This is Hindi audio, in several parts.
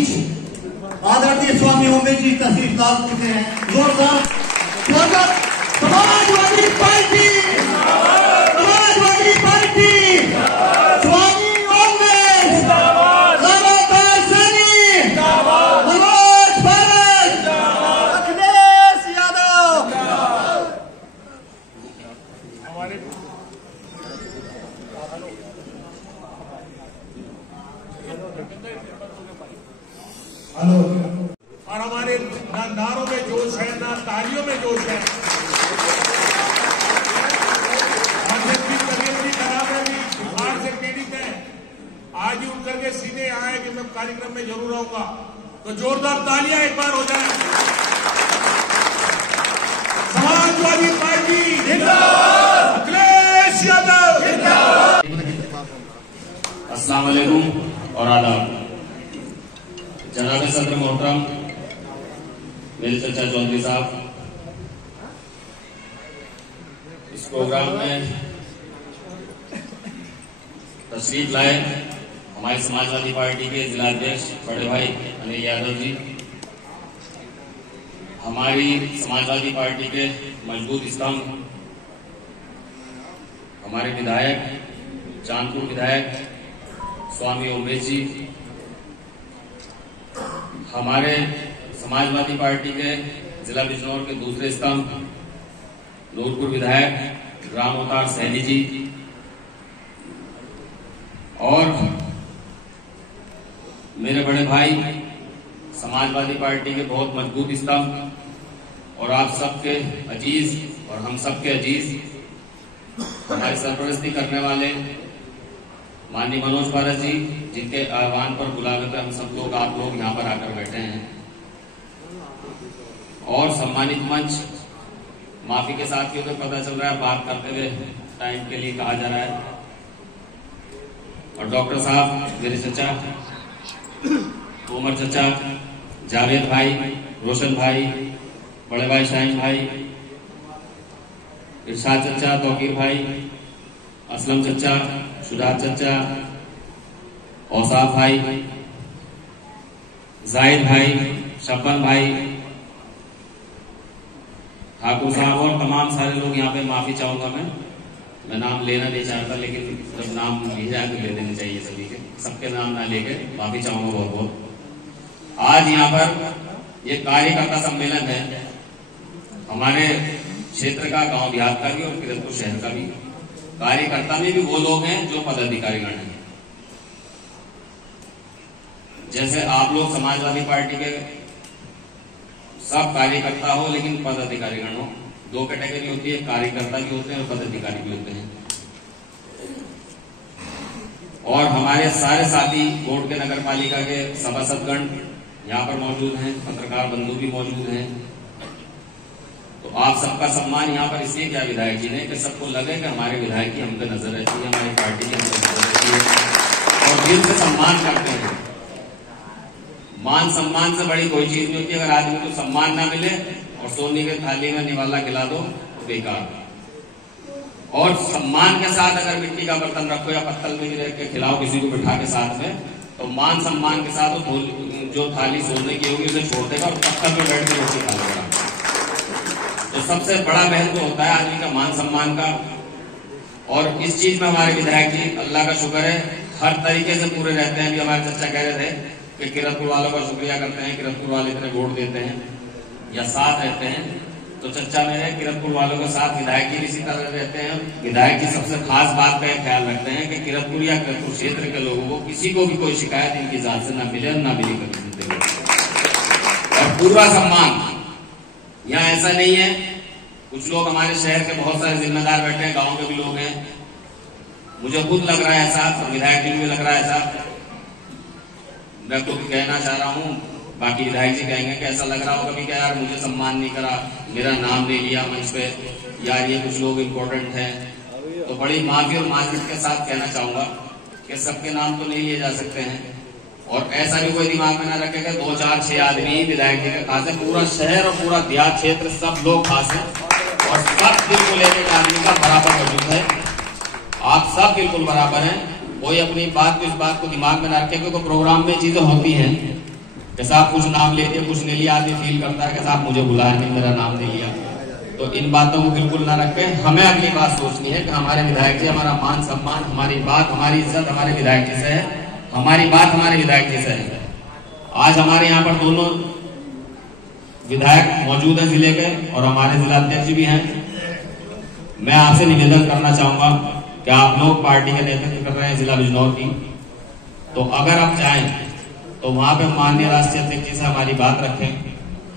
बीच आदरणीय स्वामी ओमेजी तशरीफ ला चुके हैं। जोरदार स्वागत। समाजवादी पार्टी, समाजवादी पार्टी, स्वामी ओमेश लगातार सैनी, मनोज भारत, अखिलेश यादव। और हमारे ना नारों में जोश है, ना तालियों में जोश है। तबीयत भी खराब है, भी बुखार से पीड़ित है। आज ही उठ करके सीधे आए कि मैं कार्यक्रम में जरूर आऊंगा, तो जोरदार तालियां एक बार हो जाए। समाजवादी पार्टी जिंदाबाद, अखिलेश यादव जिंदाबाद। अस्सलाम वालेकुम और आदाब। जनाब सदर मोहतरम मेरे चचा चौधरी साहब, इस प्रोग्राम में तशरीफ लाए हमारी समाजवादी पार्टी के जिला अध्यक्ष बड़े भाई अनिल यादव जी, हमारी समाजवादी पार्टी के मजबूत स्तंभ हमारे विधायक, चांदपुर विधायक स्वामी ओमेश जी, हमारे समाजवादी पार्टी के जिला बिजनौर के दूसरे स्तंभ नूरपुर विधायक राम अवतार सैनी जी, और मेरे बड़े भाई समाजवादी पार्टी के बहुत मजबूत स्तंभ और आप सबके अजीज और हम सबके अजीज, हमारी सरपरस्ती करने वाले माननीय मनोज भारत जी, जिनके आह्वान पर बुलावे पर हम सब लोग आप लोग यहाँ पर आकर बैठे हैं, और सम्मानित मंच माफी के साथ, क्योंकि पता चल रहा है बात करते हुए टाइम के लिए कहा जा रहा है, और डॉक्टर साहब, मेरे चचा उमर चचा, जावेद भाई, रोशन भाई, बड़े भाई शाहीन भाई, इरशाद चचा, तौकीर भाई, असलम चचा, शुजात चचा, औसाफ भाई, जाहिद भाई, शब्बन भाई, ठाकुर साहब और तमाम सारे लोग यहाँ पे, माफी चाहूंगा मैं नाम लेना नहीं चाहता, लेकिन जब नाम भेजा तो ले देने चाहिए सभी के, सबके नाम ना लेके माफी चाहूंगा बहुत बहुत। आज यहाँ पर ये कार्यकर्ता सम्मेलन है हमारे क्षेत्र का, गांव देहात का भी और किरतपुर शहर का भी। कार्यकर्ता में भी वो लोग हैं जो पदाधिकारीगण हैं। जैसे आप लोग समाजवादी पार्टी के सब कार्यकर्ता हो, लेकिन पदाधिकारीगण हो, दो कैटेगरी होती है, कार्यकर्ता भी होते हैं और पदाधिकारी भी होते हैं। और हमारे सारे साथी बोर्ड के नगर पालिका के सभासदगण यहाँ पर मौजूद हैं, पत्रकार बंधु भी मौजूद हैं। तो आप सबका सम्मान यहाँ पर इसलिए किया विधायक जी ने कि सबको लगे कि हमारे विधायक की हम पे नजर रहती है, हमारी पार्टी की हम पे नजर रहती है, और दिल से सम्मान करते हैं। मान सम्मान से बड़ी कोई चीज नहीं होती। अगर आदमी को सम्मान ना मिले और सोने के थाली में निवाला खिला दो तो बेकार। और सम्मान के साथ अगर मिट्टी का बर्तन रखो या पत्तल में भी रख के खिलाओ किसी को बिठा के साथ में, तो मान सम्मान के साथ जो थाली सोने की होगी उसे छोड़ देगा और पत्थर पे बैठ के रोटी खा लेगा। तो सबसे बड़ा महत्व होता है आदमी का मान सम्मान का। और इस चीज में हमारे विधायक जी अल्लाह का शुक्र है हर तरीके से पूरे रहते हैं। अभी हमारे चचा कह रहे थे कि किरतपुर वालों का शुक्रिया करते हैं, किरतपुर वाले इतने वोट देते हैं या साथ रहते हैं। तो चचा मेरे किरतपुर वालों के साथ विधायक जी इसी तरह रहते हैं। विधायक जी सबसे खास बात का ख्याल रखते हैं कि किरतपुर या किरतपुर क्षेत्र के लोगों को किसी को भी कोई शिकायत इनकी जात से न मिले और न मिली कभी। और पूरा सम्मान यहाँ ऐसा नहीं है। कुछ लोग हमारे शहर के बहुत सारे जिम्मेदार बैठे हैं, गाँव के भी लोग हैं, मुझे खुद लग रहा है ऐसा और विधायक जी भी लग रहा है ऐसा। मैं तो कहना चाह रहा हूँ, बाकी विधायक जी कहेंगे कि ऐसा लग रहा होगा कभी क्या यार मुझे सम्मान नहीं करा, मेरा नाम नहीं लिया मंच पे, यार ये कुछ लोग इम्पोर्टेंट हैं। तो बड़ी माफी और माजरत के साथ कहना चाहूंगा कि सबके नाम तो नहीं लिए जा सकते हैं। और ऐसा भी कोई दिमाग में ना रखेगा 2, 4, 6 आदमी विधायक जी के खास है। पूरा शहर और पूरा देहात क्षेत्र सब लोग खास हैं और सब दिल को लेकर आदमी का बराबर मौजूद है। आप सब बिल्कुल बराबर हैं। कोई अपनी बात को इस बात को दिमाग में न रखे, क्योंकि प्रोग्राम में चीजें होती हैं। कि साहब कुछ नाम ले दिया, कुछ नहीं लिया, आदमी फील करता है कि साहब मुझे बुलाया नहीं, मेरा नाम नहीं लिया। तो इन बातों को बिल्कुल ना रखें। हमें अगली बात सोचनी है कि हमारे विधायक जी, हमारा मान सम्मान, हमारी बात, हमारी इज्जत हमारे विधायक जी से है, हमारी बात हमारे विधायक जी से है। आज हमारे यहाँ पर दोनों विधायक मौजूद हैं जिले के, और हमारे जिला अध्यक्ष भी हैं। मैं आपसे निवेदन करना चाहूंगा कि आप लोग पार्टी के नेतृत्व कर रहे हैं जिला बिजनौर की, तो अगर आप चाहें तो वहां पे माननीय राष्ट्रीय अध्यक्ष जी से हमारी बात रखें,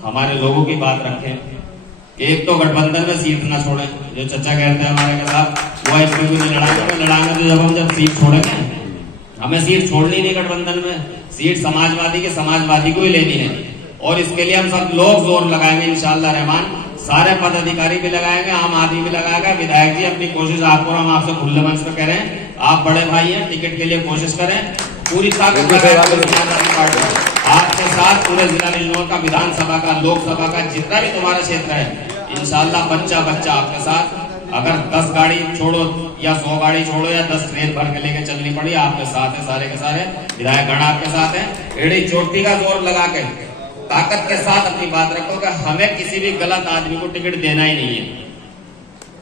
हमारे लोगों की बात रखें कि एक तो गठबंधन में सीट ना छोड़ें। जो चचा कहते हैं हमारे के साथ वो इसमें भी लड़ाएंगे तो जब सीट छोड़ेंगे, हमें सीट छोड़नी नहीं गठबंधन में, सीट समाजवादी के समाजवादी को ही लेनी है। और इसके लिए हम सब लोग जोर लगाएंगे इंशाअल्लाह रहमान, सारे पदाधिकारी भी लगाएंगे, आम आदमी भी लगाएगा। विधायक जी अपनी कोशिश आपको, हम आपसे खुले मंच पे कह रहे हैं, आप बड़े भाई हैं, टिकट के लिए कोशिश करें, पूरी ताकत आपके साथ पूरे जिला बिजनौर का, विधानसभा का, लोकसभा का, जितना भी तुम्हारा क्षेत्र है, इंशाअल्लाह बच्चा बच्चा आपके साथ। अगर 10 गाड़ी छोड़ो या 100 गाड़ी छोड़ो या 10 ट्रेन भर के लेके चलनी पड़ी, आपके साथ है, सारे के सारे विधायक गण आपके साथ है। एड़ी चोटी का जोर लगा के ताकत के साथ अपनी बात रखो कि हमें किसी भी गलत आदमी को टिकट देना ही नहीं है।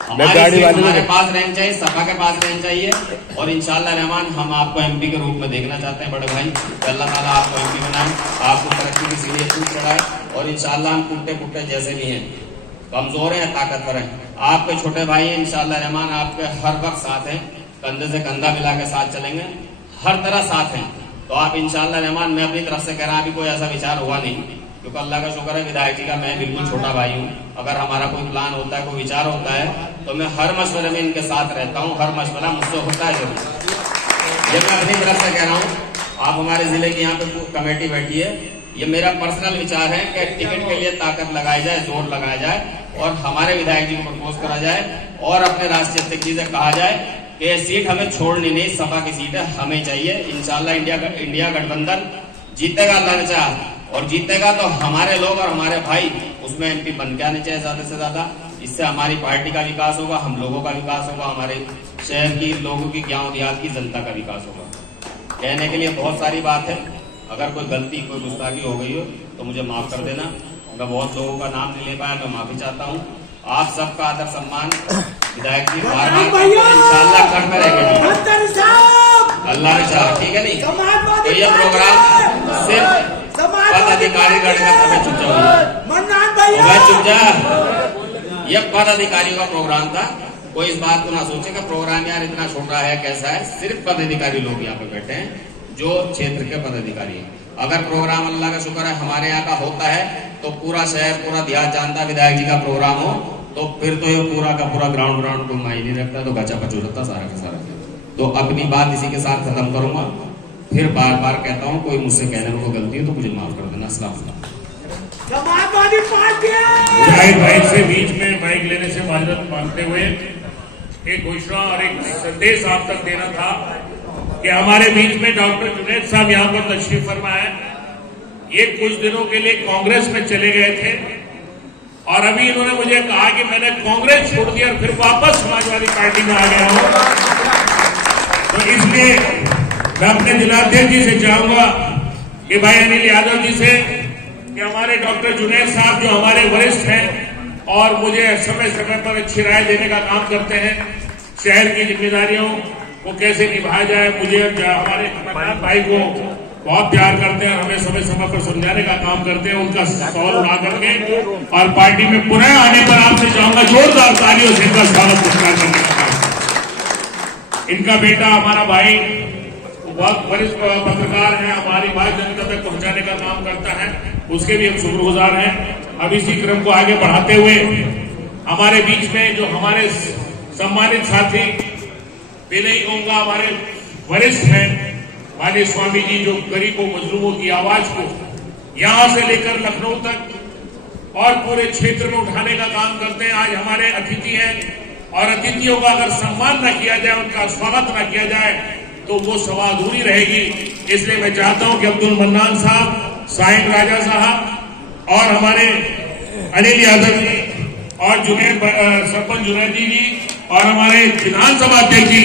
हमारे पास रहना चाहिए, सपा के पास रहना चाहिए। और इंशाअल्लाह रहमान हम आपको एमपी के रूप में देखना चाहते हैं बड़े भाई। अल्लाह ताला आपको एमपी बनाए, आपको तरक्की की सीढ़ी ऊंच चढ़ाए। और इंशाअल्लाह हम टूटे फूटे जैसे भी हैं, कमजोर हैं, ताकतवर हैं, आपके छोटे भाई हैं। इंशाअल्लाह रहमान आपके हर वक्त साथ हैं, कंधे से कंधा मिला के साथ चलेंगे, हर तरह साथ हैं। तो आप इंशाअल्लाह रहमान, मैं अपनी तरफ से कह रहा, अभी कोई ऐसा विचार हुआ नहीं, क्योंकि अल्लाह का शुक्र है विधायक जी का मैं बिल्कुल छोटा भाई हूँ। अगर हमारा कोई प्लान होता है, कोई विचार होता है, तो मैं हर मशवरे में इनके साथ रहता हूँ, हर मशवरा मुझसे होता है जरूर। ये मैं अपनी तरफ से कह रहा हूँ। आप हमारे जिले की यहाँ पे कमेटी बैठी है, ये मेरा पर्सनल विचार है कि टिकट के लिए ताकत लगाई जाए, जोर लगाया जाए, और हमारे विधायक जी को प्रपोज करा जाए, और अपने राष्ट्रीय अध्यक्ष जी से कहा जाए कि ये सीट हमें छोड़नी नहीं, सपा की सीट है, हमें चाहिए। इंशाअल्लाह इंडिया गठबंधन जीतेगा, अल्लाह ने चाहा, और जीतेगा तो हमारे लोग और हमारे भाई उसमें एमपी बन के आने चाहिए ज्यादा से ज्यादा। इससे हमारी पार्टी का विकास होगा, हम लोगों का विकास होगा, हमारे शहर की लोगों की, गांव देहात की जनता का विकास होगा। कहने के लिए बहुत सारी बात है, अगर कोई गलती, कोई गुस्ताखी हो गई हो तो मुझे माफ कर देना। मैं बहुत लोगों का नाम नहीं ले पाया, मैं माफी चाहता हूँ। आप सबका आदर सम्मान विधायक जी इंशाअल्लाह करते रहेंगे, अल्लाह ने चाहा, ठीक है नहीं। तो ये प्रोग्राम सिर्फ पदाधिकारी गण का चुप जा, ये पदाधिकारियों का प्रोग्राम था। कोई इस बात को ना सोचे कि प्रोग्राम यार इतना छोटा है, कैसा है। सिर्फ पदाधिकारी लोग यहाँ पे बैठे हैं जो क्षेत्र के पदाधिकारी हैं। अगर प्रोग्राम अल्लाह का शुक्र है हमारे यहाँ का होता है तो पूरा शहर, पूरा देहात जानता विधायक जी का प्रोग्राम हो, तो फिर तो ये पूरा का पूरा ग्राउंड को मायने रखता, तो गचा पचू रहता सारा का सारा। तो अपनी बात इसी के साथ खत्म करूंगा। फिर बार बार कहता हूँ, कोई मुझसे कहने में कोई गलती हो तो मुझे माफ कर देना। समाजवादी पार्टी माइक से बीच में माइक लेने से माजरत मांगते हुए एक घोषणा और एक संदेश आप तक देना था कि हमारे बीच में डॉक्टर जुनैद साहब यहाँ पर तशरीफ फरमा है। ये कुछ दिनों के लिए कांग्रेस में चले गए थे, और अभी इन्होंने मुझे कहा कि मैंने कांग्रेस छोड़ दिया और फिर वापस समाजवादी पार्टी में आ गया हूं। तो इसलिए मैं अपने जिलाध्यक्ष जी से चाहूंगा कि भाई अनिल यादव जी से कि हमारे डॉक्टर जुनैद साहब जो हमारे वरिष्ठ हैं और मुझे समय समय पर अच्छी राय देने का काम करते हैं, शहर की जिम्मेदारियों को कैसे निभाया जाए, मुझे हमारे कमलनाथ भाई को बहुत प्यार करते हैं, हमें समय समय पर समझाने का काम करते हैं, उनका सवाल उठा करके। और पार्टी में पुनः आने पर आपसे चाहूंगा जोरदार तालियों से इनका स्वागत करने का काम। इनका बेटा हमारा भाई बहुत वरिष्ठ पत्रकार है, हमारी बात जनता तक पहुंचाने का काम करता है, उसके भी हम शुक्रगुजार हैं। अब इसी क्रम को आगे बढ़ाते हुए हमारे बीच में जो हमारे सम्मानित साथी, मैं नहीं कहूंगा हमारे वरिष्ठ हैं, माननीय स्वामी जी, जो गरीबों मजलूमों की आवाज को यहां से लेकर लखनऊ तक और पूरे क्षेत्र में उठाने का काम करते हैं। आज हमारे अतिथि हैं, और अतिथियों का अगर सम्मान न किया जाए, उनका स्वागत न किया जाए तो वो सभा अधूरी रहेगी। इसलिए मैं चाहता हूं कि अब्दुल मन्नान साहब, साहिब राजा साहब और हमारे अनिल यादव जी और सरपंच जुनैदी जी और हमारे विधानसभा अध्यक्ष जी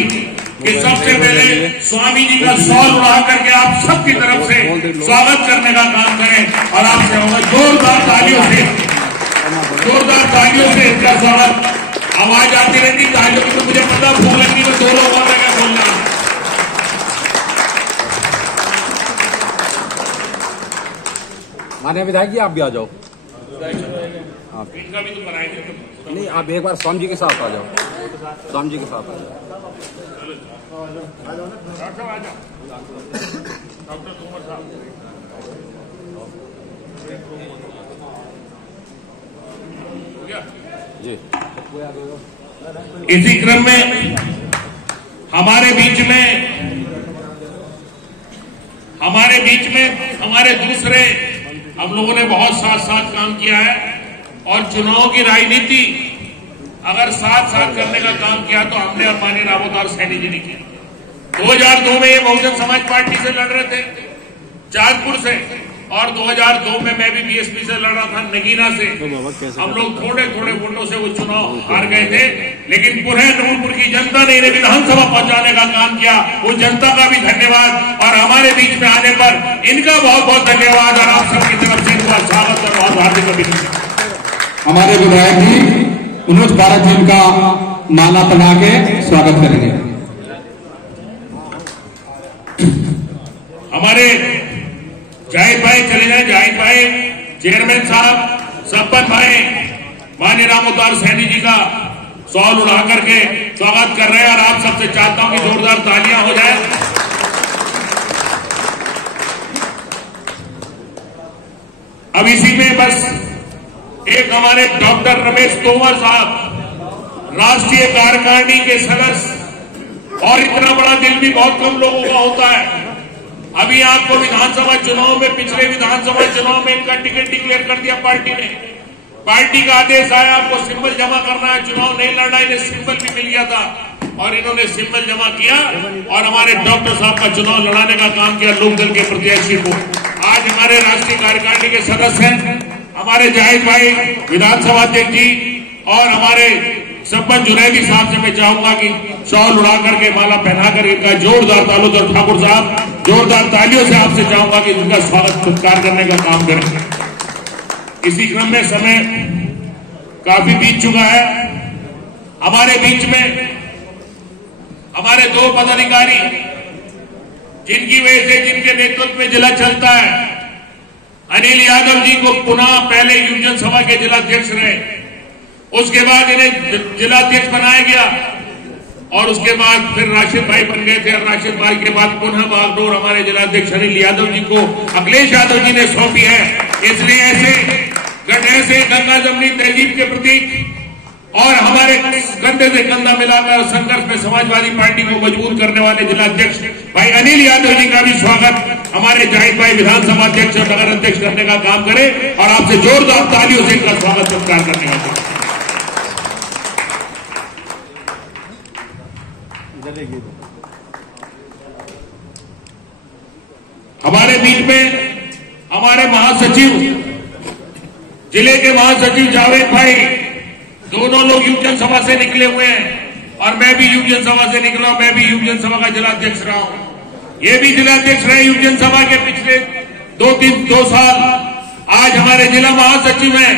कि सबसे पहले स्वामी जी का शॉल उड़ा करके आप सबकी तरफ से स्वागत करने का काम करें और आपसे होगा जोरदार तालियों से इनका स्वागत। आवाज आती रहती तालियों की, तो मुझे पता भूख लगनी तो 2 लोगों में क्या बोलना। माननीय विधायक जी, आप भी आ जाओ। इनका भी तो कराएंगे। नहीं, आप एक बार स्वामी जी के साथ आ जाओ, स्वामी जी के साथ आ जाओ। डॉक्टर तोमर साहब जी। इसी क्रम में हमारे बीच में हमारे दूसरे हम लोगों ने बहुत साथ काम किया है और चुनाव की राजनीति अगर साथ करने का काम किया तो हमने और माननीय रामोदार सैनी जी ने किया। 2002 में ये बहुजन समाज पार्टी से लड़ रहे थे चांदपुर से, और 2002 में मैं भी बीएसपी से लड़ रहा था नगीना से। हम लोग थोड़े वोटों से वो चुनाव हार गए थे, लेकिन पुनः नूरपुर की जनता ने इन्हें विधानसभा पहुंचाने का काम किया। वो जनता का भी धन्यवाद और हमारे बीच में आने पर इनका बहुत धन्यवाद और आप सबकी तरफ से इनका स्वागत और बहुत हार्दिक अभिनंदन। हमारे विधायक जी मनोज भारत जी इनका माला पहना के स्वागत करेंगे। हमारे जाहिद भाई चले जाए, जाहिद भाई चेयरमैन साहब, संपन्न भाई माननीय रामोदार सैनी जी का शॉल उड़ा करके स्वागत कर रहे हैं और आप सबसे चाहता हूं कि जोरदार तालियां हो जाए। अब इसी में बस एक हमारे डॉक्टर रमेश तोमर साहब राष्ट्रीय कार्यकारिणी के सदस्य, और इतना बड़ा दिल भी बहुत कम लोगों का होता है। अभी आपको विधानसभा चुनाव में, पिछले विधानसभा चुनाव में इनका टिकट डिक्लेयर कर दिया पार्टी ने। पार्टी का आदेश आया आपको सिंबल जमा करना है, चुनाव नहीं लड़ना। इन्हें सिंबल भी मिल गया था और इन्होंने सिंबल जमा किया और हमारे डॉक्टर साहब का चुनाव लड़ाने का काम किया लोकदल के प्रत्याशी को। आज हमारे राष्ट्रीय कार्यकारिणी के सदस्य हैं हमारे जाहिद भाई विधानसभा अध्यक्ष जी और हमारे संपन्न जुनैदी साहब से मैं चाहूंगा कि शॉल उड़ा करके माला पहनाकर इनका जोरदार तालियों से, ठाकुर साहब जोरदार तालियों से आपसे चाहूंगा कि इनका स्वागत सत्कार करने का काम करें। इसी क्रम में समय काफी बीत चुका है। हमारे बीच में हमारे 2 पदाधिकारी जिनकी वजह से, जिनके नेतृत्व में जिला चलता है, अनिल यादव जी को पुनः पहले यूनियन सभा के जिलाध्यक्ष रहे, उसके बाद इन्हें जिलाध्यक्ष बनाया गया और उसके बाद फिर राशिद भाई बन गए थे। और राशिद भाई के बाद पुनः बागडोर हमारे जिलाध्यक्ष अनिल यादव जी को अखिलेश यादव जी ने सौंपी है। इसलिए ऐसे गंगा जमनी तहजीब के प्रतीक और हमारे कंधे से कंधा मिलाकर संघर्ष में समाजवादी पार्टी को मजबूत करने वाले जिलाध्यक्ष भाई अनिल यादव जी का भी स्वागत हमारे जाहिद भाई विधानसभा अध्यक्ष और नगर अध्यक्ष करने का काम करें और आपसे जोरदार तालियों से इनका स्वागत सत्कार करने का। हमारे बीच में हमारे महासचिव, जिले के महासचिव जावेद भाई, दोनों लोग यूनियन सभा से निकले हुए हैं और मैं भी यूनियन सभा से निकला। मैं भी यूनियन सभा का जिलाध्यक्ष रहा हूं, ये भी जिलाध्यक्ष रहे यूनियन सभा के पिछले 2 साल। आज हमारे जिला महासचिव हैं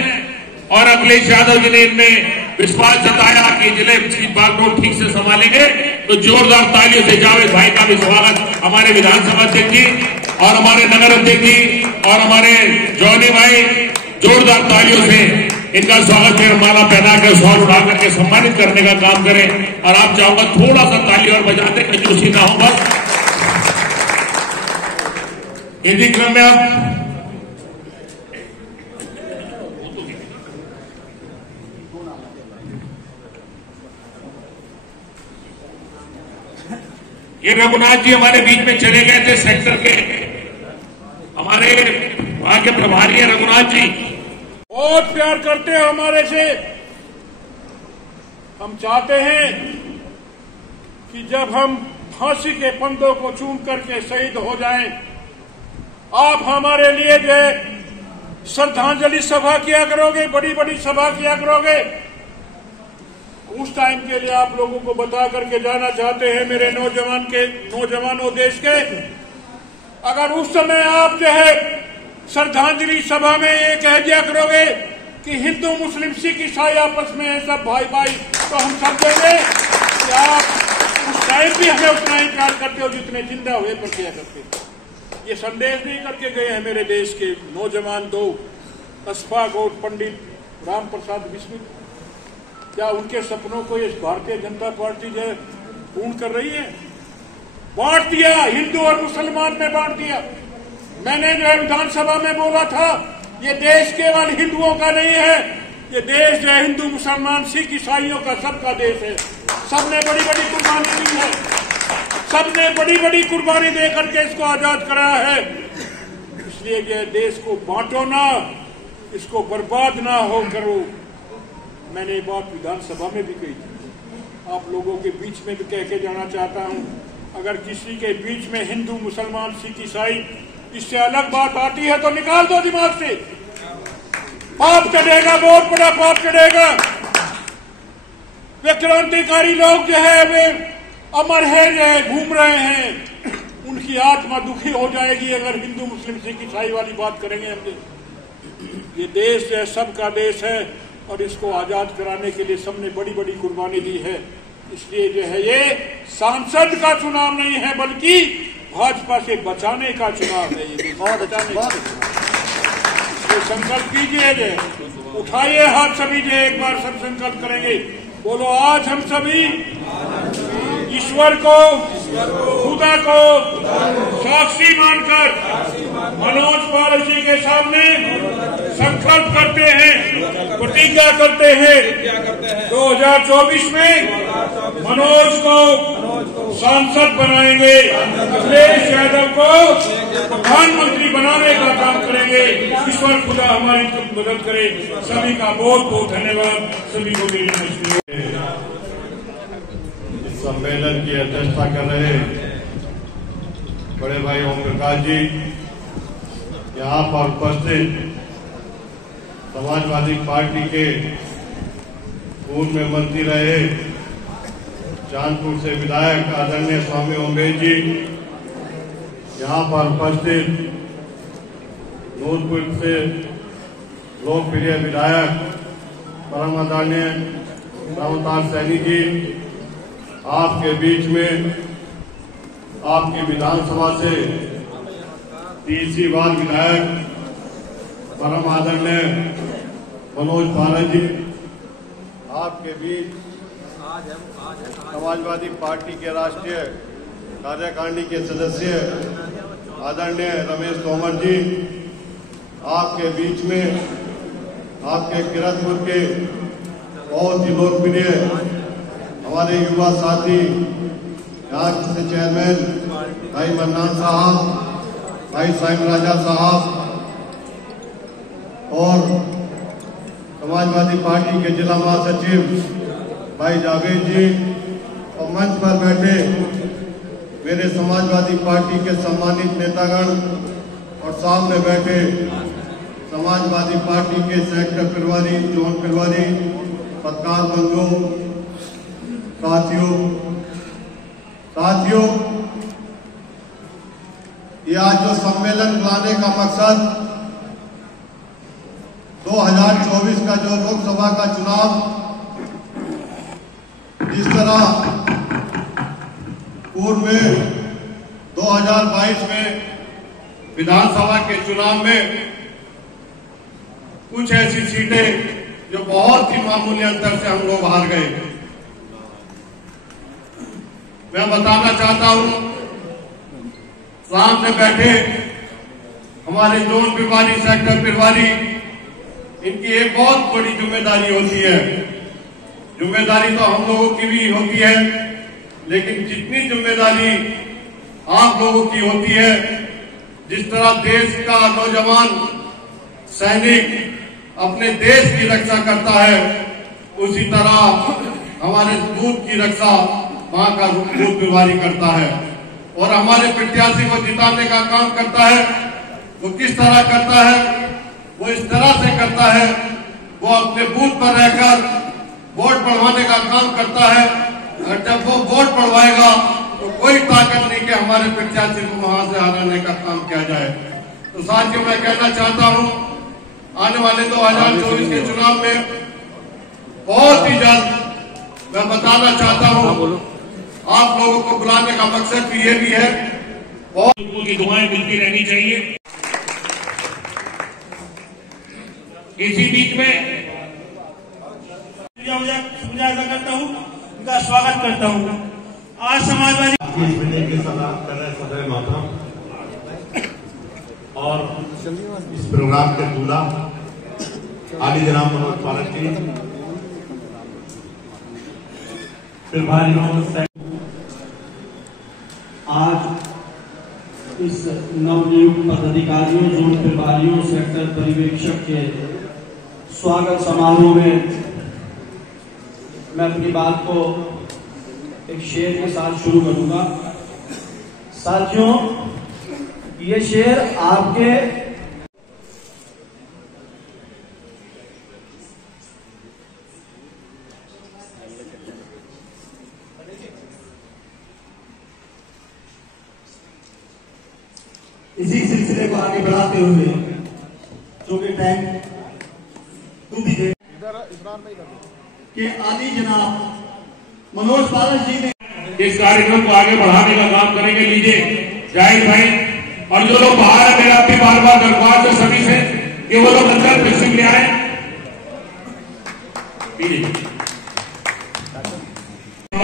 और अखिलेश यादव जी ने इनमें विश्वास जताया कि जिले की बागडोर ठीक से संभालेंगे। तो जोरदार तालियों से जावेद भाई का भी स्वागत हमारे विधानसभा अध्यक्ष जी और हमारे नगर अध्यक्ष जी और हमारे जॉनी भाई, जोरदार तालियों से इनका स्वागत करें। माला पहना कर शॉल उड़ा करके सम्मानित करने का काम करें और आप चाहूंगा थोड़ा सा ताली और बजाते कंजूसी ना हो बस। इसी क्रम में आप ये रघुनाथ जी हमारे बीच में चले गए थे सेक्टर के, हमारे वहां के प्रभारी है रघुनाथ जी, बहुत प्यार करते हैं हमारे से। हम चाहते हैं कि जब हम फांसी के फंदों को चूम करके शहीद हो जाएं, आप हमारे लिए जो श्रद्धांजलि सभा किया करोगे, बड़ी बड़ी सभा किया करोगे उस टाइम के लिए आप लोगों को बता करके जाना चाहते हैं मेरे नौजवानों देश के। अगर उस समय आप जो है श्रद्धांजलि सभा में ये कह दिया करोगे कि हिंदू मुस्लिम सिख ईसाई आपस में है सब भाई भाई, तो हम समझेंगे कि आप उस टाइम भी हमें उतना ही प्यार करते हो जितने जिंदा हुए पर किया करते। ये संदेश नहीं करके गए हैं मेरे देश के नौजवान दो अस्फा गौड़ पंडित राम प्रसाद बिस्मिल। क्या उनके सपनों को इस भारतीय जनता पार्टी जो है पूर्ण कर रही है? बांट दिया, हिंदू और मुसलमान में बांट दिया। मैंने जो है विधानसभा में बोला था ये देश केवल हिंदुओं का नहीं है, ये देश जो है हिंदू मुसलमान सिख ईसाइयों का सबका देश है। सबने बड़ी बड़ी कुर्बानी दी है, सबने बड़ी बड़ी कुर्बानी दे करके इसको आजाद कराया है। इसलिए ये देश को बांटो ना, इसको बर्बाद ना हो करो। मैंने ये बात विधानसभा में भी कही थी, आप लोगों के बीच में भी कह के जाना चाहता हूं। अगर किसी के बीच में हिंदू मुसलमान सिख ईसाई इससे अलग बात आती है तो निकाल दो दिमाग से, पाप चढ़ेगा, बहुत बड़ा पाप चढ़ेगा। वे क्रांतिकारी लोग जो है वे अमर है, जो है घूम रहे हैं, उनकी आत्मा दुखी हो जाएगी अगर हिंदू मुस्लिम सिख ईसाई वाली बात करेंगे हम। ये देश जो है सबका देश है और इसको आजाद कराने के लिए सबने बड़ी बड़ी कुर्बानी दी है। इसलिए जो है ये सांसद का चुनाव नहीं है बल्कि भाजपा से बचाने का चुनाव है। ये संकल्प कीजिए, जो उठाइए हाथ सभी, जो एक बार सब संकल्प करेंगे। बोलो आज हम सभी ईश्वर को खुदा को साक्षी मानकर मनोज पाल जी के सामने संकल्प करते हैं, प्रतिज्ञा करते हैं 2024 में मनोज को सांसद बनाएंगे, अखिलेश यादव को प्रधानमंत्री बनाने का काम करेंगे। ईश्वर खुदा हमारी मदद करे। सभी का बहुत बहुत धन्यवाद। सभी को मेरी नमस्ते। सम्मेलन की अध्यक्षता कर रहे बड़े भाई ओम प्रकाश जी, यहाँ पर उपस्थित समाजवादी पार्टी के पूर्व में मंत्री रहे चांदपुर से विधायक आदरणीय स्वामी ओमवेश जी, यहाँ पर उपस्थित नूरपुर से लोकप्रिय विधायक परम आदरणीय रामतार सैनी जी, आपके बीच में आपकी विधानसभा से तीसरी बार विधायक परम आदरणीय मनोज पाल जी, आपके बीच समाजवादी पार्टी के राष्ट्रीय कार्यकारिणी के सदस्य आदरणीय रमेश तोमर जी, आपके बीच में आपके किरतपुर के बहुत ही लोकप्रिय हमारे युवा साथी यहाँ के चेयरमैन भाई मन्नान साहब, भाई साइम राजा साहब और समाजवादी पार्टी के जिला महासचिव भाई जावेद जी और मंच पर बैठे मेरे समाजवादी पार्टी के सम्मानित नेतागण और सामने बैठे समाजवादी पार्टी के सेक्टर प्रभारी, जोन प्रभारी, पत्रकार बंधु, साथियों, ये आज जो सम्मेलन बुलाने का मकसद 2024 का जो लोकसभा का चुनाव जिस तरह पूर्व में 2022 में विधानसभा के चुनाव में कुछ ऐसी सीटें जो बहुत ही मामूली अंतर से हम लोग हार गए। मैं बताना चाहता हूं, सामने बैठे हमारे जोन प्रभारी, सेक्टर प्रभारी, इनकी एक बहुत बड़ी जिम्मेदारी होती है। जिम्मेदारी तो हम लोगों की भी होती है, लेकिन जितनी जिम्मेदारी आप लोगों की होती है, जिस तरह देश का नौजवान सैनिक अपने देश की रक्षा करता है, उसी तरह हमारे बूथ की रक्षा वहां का बूथ प्रभारी करता है। और हमारे प्रत्याशी को जिताने का काम करता है। वो किस तरह करता है? वो इस तरह से करता है, वो अपने बूथ पर रहकर वोट बढ़वाने का काम करता है। और जब वो वोट बढ़वाएगा तो कोई ताकत नहीं कि हमारे प्रत्याशी को वहां से हराने का काम किया जाए। तो साथियों, मैं कहना चाहता हूं, आने वाले 2024 के चुनाव में बहुत ही जल्द मैं बताना चाहता हूं, आप लोगों को बुलाने का मकसद भी ये भी है, बहुत लोगों की दुआएं मिलती रहनी चाहिए। इसी बीच में समझाता करता हूँ, उनका स्वागत करता हूँ। आज समाजवादी की सलाह कर रहे सदर मातरम और इस प्रोग्राम के दूल्हा आली जनाब मनोज पारक जी, आज इस नवनियुक्त पदाधिकारियों, जोन प्रभारियों, सेक्टर पर्यवेक्षक के स्वागत समारोह में मैं अपनी बात को एक शेर के साथ शुरू करूंगा। साथियों, ये शेर आपके इसी सिलसिले को आगे बढ़ाते हुए, चूंकि टाइम दीजिए कि आदि जनाब मनोज पारस जी ने इस कार्यक्रम को आगे बढ़ाने का काम करेंगे। लीजिए जाहिद भाई, और जो लोग बाहर है, मेरा भी बार बार दरख्वास्त है सभी से कि वो लोग अंदर तशरीफ ले आए।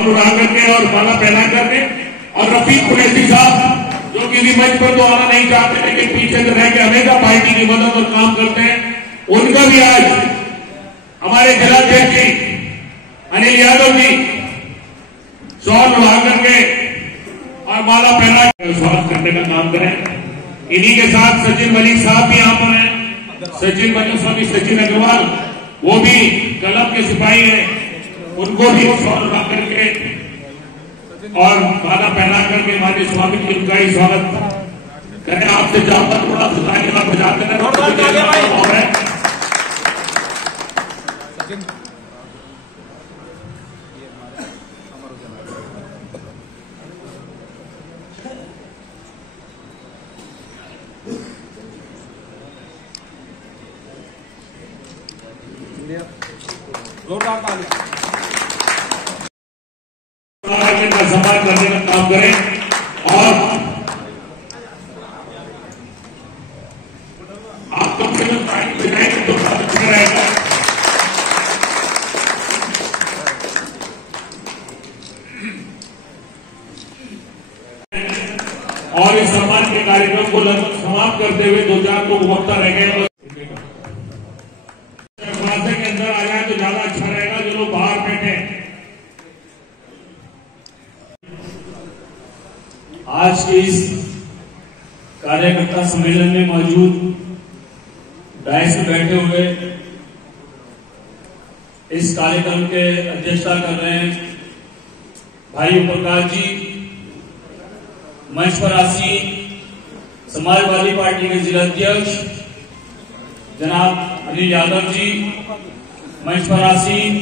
उड़ा करके और माला पहना करके, और रफीक कुरैशी साहब जो किसी मंच पर तो आना नहीं चाहते लेकिन पीछे से रह के हमेशा पार्टी की मदद और काम करते हैं, उनका भी आज हमारे जिलाध्यक्ष जी अनिल यादव जी शॉल उड़ा करके और माला पहना स्वागत करने का काम करें। इन्हीं के साथ सचिन मलिक साहब भी यहाँ पर हैं, सचिन मलिक स्वामी सचिन अग्रवाल, वो भी क्लब के सिपाही हैं, उनको भी शॉल उड़ा करके और माला पहना करके हमारे स्वामी जी उनका ही स्वागत करें। आपसे चाहता थोड़ा सुधार बजाते हैं। जोरदार ताली का सम्मान करने का काम करें। और आप कम से कम टाइम दिखाएंगे तो बहुत अच्छा रहेगा। और इस सम्मान के कार्यक्रम को लगभग समाप्त करते हुए 2-4 लोग वक्ता रह गए, के अंदर आ जाए तो ज्यादा अच्छा रहेगा। जो लोग बाहर बैठे, आज के इस कार्यकर्ता सम्मेलन में मौजूद डायस में बैठे हुए इस कार्यक्रम के अध्यक्षता कर रहे हैं भाई प्रकाश जी, मंच पर आसीन समाजवादी पार्टी के जिला अध्यक्ष जनाब अनिल यादव जी, मंच पर आसीन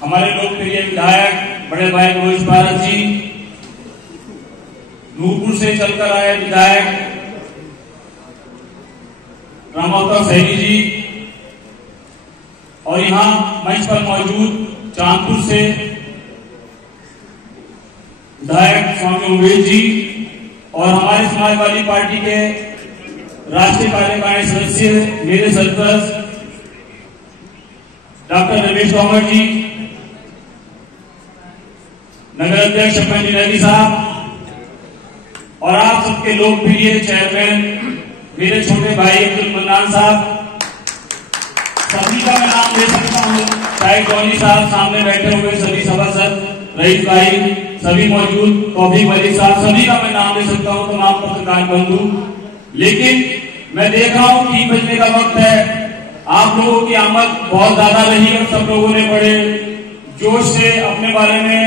हमारे लोकप्रिय विधायक बड़े भाई मनोज पारस जी, नूरपुर से चलकर आए विधायक रामावतार सैनी जी, और यहां मंच पर मौजूद चांदपुर से विधायक स्वामी उमेश जी, और हमारे समाजवादी पार्टी के राष्ट्रीय कार्यकारिणी सदस्य मेरे सरपंच डॉक्टर रमेश तोमर जी, नगर अध्यक्ष अपनी नदी साहब, और आप सबके लोकप्रिय चेयरमैन मेरे छोटे भाई अब्दुल मन्नान साहब, सभी का मैं नाम ले सकता हूँ, चाहे जॉनी साहब, सामने बैठे हुए सभी सभासद, रईस भाई, सभी मौजूद, कॉफी मलिक साहब, सभी का मैं नाम ले सकता हूँ, तमाम पत्रकार बंधु। लेकिन मैं देख रहा हूँ 3 बजने का वक्त है, आप लोगों की आमद बहुत ज्यादा रही और सब लोगों ने बड़े जोश से अपने बारे में,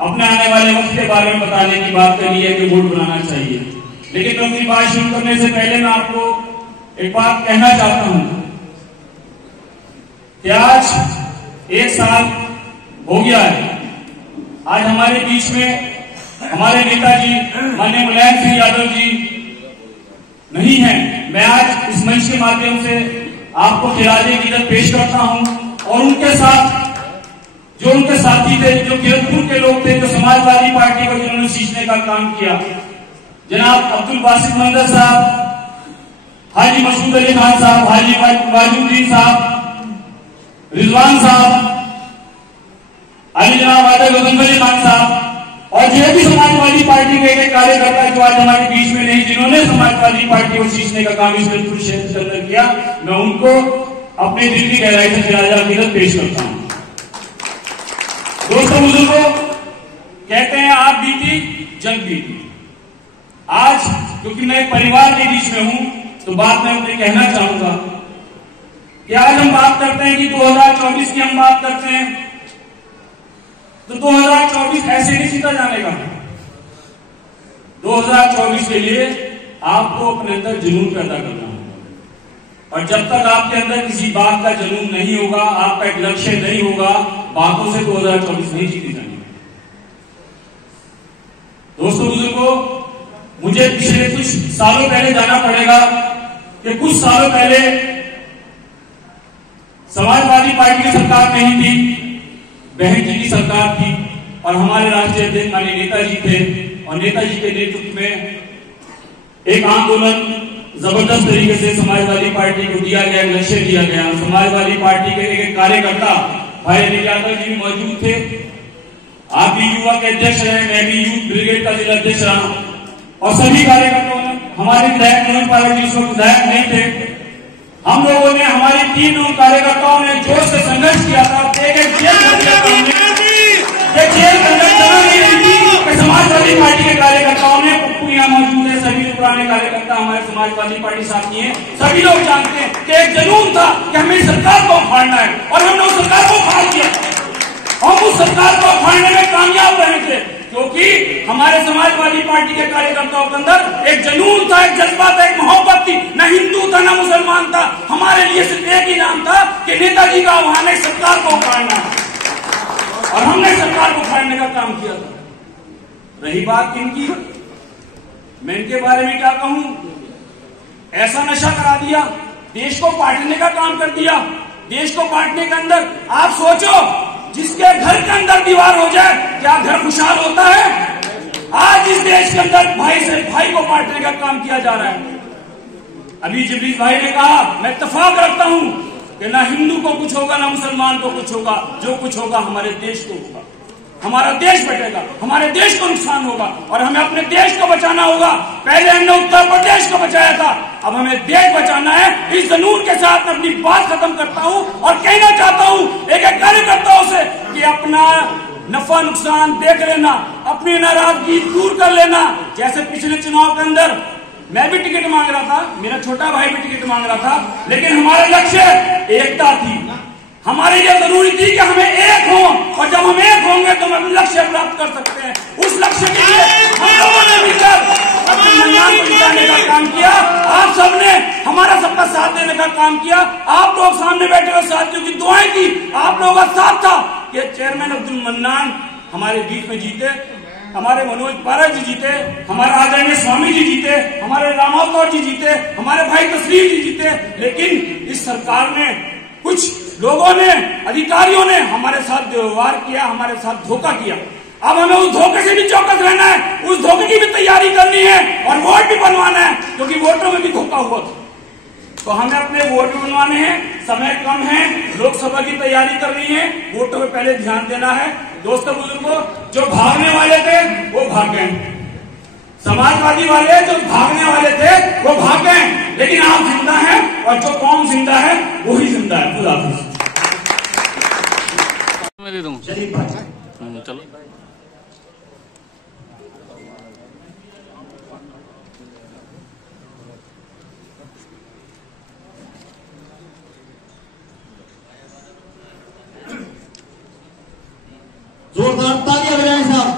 अपने आने वाले वक्त के बारे में बताने की बात करी है कि वोट बनाना चाहिए। लेकिन मैं अपनी बात शुरू करने से पहले मैं आपको एक बात कहना चाहता हूं कि आज 1 साल हो गया है। आज हमारे बीच में हमारे नेताजी माननीय मुलायम सिंह यादव जी नहीं है। मैं आज इस मंच के माध्यम से आपको खिराजे की इज्जत पेश करता हूं और उनके साथ जो उनके साथी थे, जो किरतपुर के लोग थे, जो समाजवादी पार्टी को जिन्होंने सींचने का काम किया, जनाब अब्दुल बासित मंदर साहब, हाजी मसूद अली खान साहब, हाजी वाजुद्दीन साहब, रिजवान साहब, अली जनाब आदर गजनफर अली खान साहब और जो भी समाजवादी पार्टी के एक कार्यकर्ता जो आज हमारे बीच में नहीं, जिन्होंने समाजवादी पार्टी को सींचने का काम इस किरतपुर क्षेत्र के अंदर किया, मैं उनको अपने दिल की गहराई से खिराजा अकीदत पेश करता हूं। दोस्तों बुजुर्गों, कहते हैं आप बीती जंग बीती। आज क्योंकि मैं एक परिवार के बीच में हूं तो बात मैं अपने कहना चाहूंगा कि आज हम बात करते हैं कि 2024 की हम बात करते हैं तो 2024 ऐसे नहीं जीता जाने का। 2024 के लिए आपको अपने अंदर जुनून पैदा करना होगा और जब तक आपके अंदर किसी बात का जुनून नहीं होगा, आपका एक लक्ष्य नहीं होगा, बातों से 2024 नहीं जीती जाएगी। दोस्तों बुजुर्गों, मुझे पिछले कुछ सालों पहले जाना पड़ेगा कि कुछ सालों पहले समाजवादी पार्टी की सरकार नहीं थी, बहन जी की सरकार थी और हमारे राष्ट्रीय अध्यक्ष माननीय नेताजी थे और नेताजी के नेतृत्व में एक आंदोलन जबरदस्त तरीके से समाजवादी पार्टी को दिया गया, लक्ष्य दिया गया। समाजवादी पार्टी के एक कार्यकर्ता भाई अनिल यादव जी भी मौजूद थे। आप भी युवा के अध्यक्ष रहे, मैं भी यूथ ब्रिगेड का जिला अध्यक्ष रहा और सभी कार्यकर्ताओं ने, हमारे विधायक मनोज पारक जी उस वक्त विधायक नहीं थे, हम लोगों ने, हमारी 3 कार्यकर्ताओं ने जोर से संघर्ष किया था। समाजवादी पार्टी के कार्यकर्ताओं ने, पप्पू यहाँ मौजूद है, सभी पुराने कार्यकर्ता हमारे समाजवादी पार्टी साथी हैं, सभी लोग जानते हैं कि एक जुनून था कि हमें सरकार को उखाड़ना है और हमने उस सरकार को उखाड़ दिया। हम उस सरकार को उखाड़ने में कामयाब रहे थे क्योंकि हमारे समाजवादी पार्टी के कार्यकर्ताओं के अंदर एक जुनून था, एक जज्बा था, एक मोहब्बत थी। न हिंदू था, न मुसलमान था, हमारे लिए सिर्फ एक ही नाम था कि नेताजी का आह्वान है सरकार को उखाड़ना और हमने सरकार को उखाड़ने का काम किया था। रही बात किनकी, मैं इनके बारे में क्या कहूं, ऐसा नशा करा दिया, देश को बांटने का काम कर दिया। देश को बांटने के अंदर आप सोचो, जिसके घर के अंदर दीवार हो जाए क्या घर खुशहाल होता है? आज इस देश के अंदर भाई से भाई को बांटने का काम किया जा रहा है। अभी जिब्रील भाई ने कहा, मैं इत्तेफाक रखता हूं कि ना हिंदू को कुछ होगा, ना मुसलमान को कुछ होगा, जो कुछ होगा हमारे देश को होगा, हमारा देश बटेगा, हमारे देश को नुकसान होगा और हमें अपने देश को बचाना होगा। पहले हमने उत्तर प्रदेश को बचाया था, अब हमें देश बचाना है। इस जुनून के साथ मैं अपनी बात खत्म करता हूं और कहना चाहता हूं एक एक कार्यकर्ताओं से कि अपना नफा नुकसान देख लेना, अपनी नाराजगी दूर कर लेना। जैसे पिछले चुनाव के अंदर मैं भी टिकट मांग रहा था, मेरा छोटा भाई भी टिकट मांग रहा था, लेकिन हमारा लक्ष्य एकता थी। हमारे लिए जरूरी थी कि हमें एक हो और जब हम एक होंगे तो हम लक्ष्य प्राप्त कर सकते हैं। उस लक्ष्य के लिए हम लोगों ने मिलकर अब्दुल मन्नान को जिताने का काम किया। आप सबने हमारा सबका साथ देने का काम किया। आप लोग सामने बैठे हुए साथियों की दुआएं की, आप लोगों का साथ था कि चेयरमैन अब्दुल मन्नान हमारे बीच में जीते, हमारे मनोज पारक जी जीते, हमारे आदरणीय स्वामी जी जीते, हमारे रामावतार जी जीते, हमारे भाई तस्लीम जी जीते। लेकिन इस सरकार ने, कुछ लोगों ने, अधिकारियों ने हमारे साथ व्यवहार किया, हमारे साथ धोखा किया। अब हमें उस धोखे से भी चौकस रहना है, उस धोखे की भी तैयारी करनी है और वोट भी बनवाना है क्योंकि वोटों में भी धोखा हुआ था। तो हमें अपने वोट भी बनवाने हैं, समय कम है, लोकसभा की तैयारी करनी है, वोटों पे पहले ध्यान देना है। दोस्तों बुजुर्गों, जो भागने वाले थे वो भाग गए, समाजवादी वाले जो भागने वाले थे वो भाग गए, लेकिन आप जिंदा हैं और जो कौम जिंदा है वही जिंदा है। खुदा हाफिज। मैं दे दूंगा, चलो। जोरदार तालियां बजाएं साहब।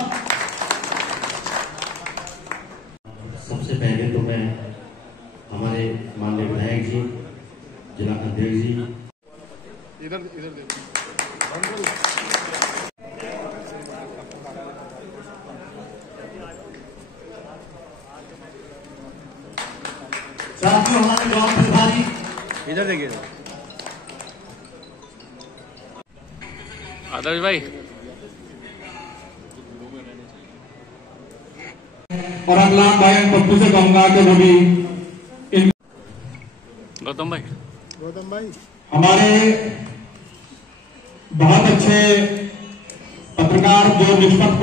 सबसे पहले तो मैं हमारे माननीय विधायक जी, जिला अध्यक्ष जी, इधर इधर देखिए आदर्श भाई। और अगला गायन पप्पू से कहूंगा कि वो भी गौतम भाई हमारे बहुत अच्छे पत्रकार जो निष्पक्ष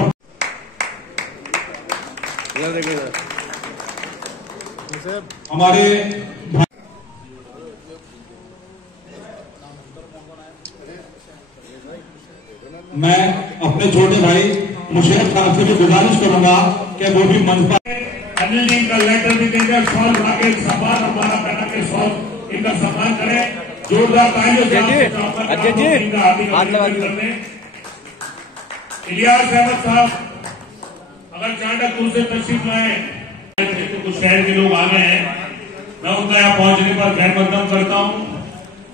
हमारे मैं अपने छोटे भाई मुशर्रफ साहब से भी गुजारिश करूंगा कि वो भी मंच पर अनिल जी का लेटर भी देंगे, सॉल्व आगे सम्मान हमारा पहना के सॉल्व इनका सम्मान करें। जोरदार तालियों से इलियास अहमद साहब अगर चांडापुर से तशरीफ लाए तो कुछ शहर के लोग आ गए हैं, मैं उनका यहाँ पहुंचने पर खैर मकदम करता हूँ।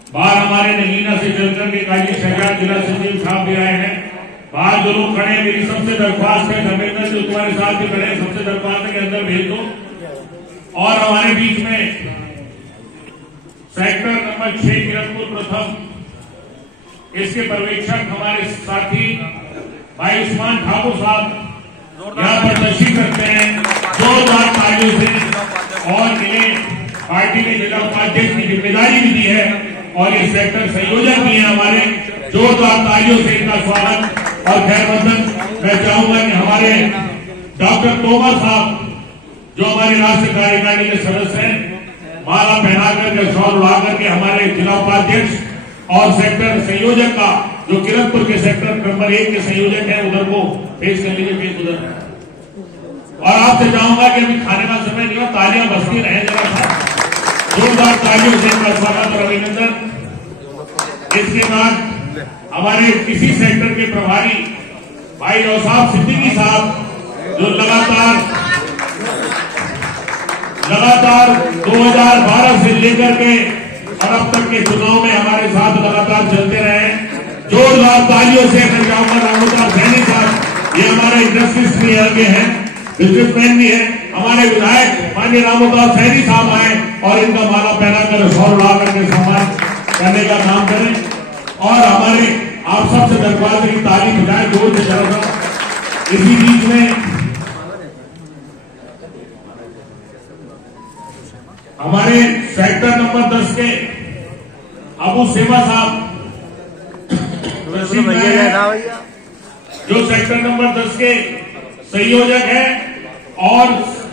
बाहर हमारे नगीना से चलकर के काजी शहजाद जिला सचिव साहब भी आए हैं। बाहर जो लोग खड़े हैं मेरी सबसे दरख्वास्त है, धर्मेंद्र जो तुम्हारे साथ भी खड़े हैं सबसे दरख्वास्त है कि अंदर भेज दो। और हमारे बीच में सेक्टर नंबर 6 किरतपुर प्रथम इसके पर्यवेक्षक हमारे साथी भाई उस्मान ठाकुर साहब यहाँ पर तशरीफ रखते हैं। जोरदार तालियों से और इन्हें पार्टी ने जिला उपाध्यक्ष की जिम्मेदारी भी दी है और ये सेक्टर संयोजक भी है हमारे। जोरदार तालियों से इनका स्वागत और खैर मकदम मैं चाहूंगा कि हमारे डॉक्टर तोमर साहब जो हमारी राष्ट्रीय कार्यकारिणी के सदस्य हैं माला पहना करके शॉल उड़ा करके हमारे जिला उपाध्यक्ष और सेक्टर संयोजक का जो किरतपुर के सेक्टर नंबर 1 के संयोजक है उधर को पेश कर लीजिए, पेश उधर। और आपसे चाहूंगा कि अभी खाने का समय नहीं हो, तालियां बजती रहे जरा सा। जोरदार तालियों से इनका स्वागत और अभिनंदन। इसके बाद हमारे किसी सेक्टर के प्रभारी भाई औसाफ सिद्दीकी साहब जो लगातार 2012 से लेकर के और अब तक के चुनाव में हमारे साथ लगातार चलते रहे। जोरदार तालियों से मैं चाहूंगा रामोदार सैनी साहब, ये हमारे इंडस्ट्रिस्ट भी हैं, बिजनेसमैन भी है। हमारे विधायक माननीय रामोदार सैनी साहब आए और इनका माला पहनाकर शॉल उड़ा करके सम्मान करने का काम करें। और हमारे आप सबसे दरख्वास्त की ताली बजाय जोर से करेगा। इसी बीच में हमारे सेक्टर नंबर 10 के अबू सेवा साहब जो सेक्टर नंबर 10 के संयोजक हैं और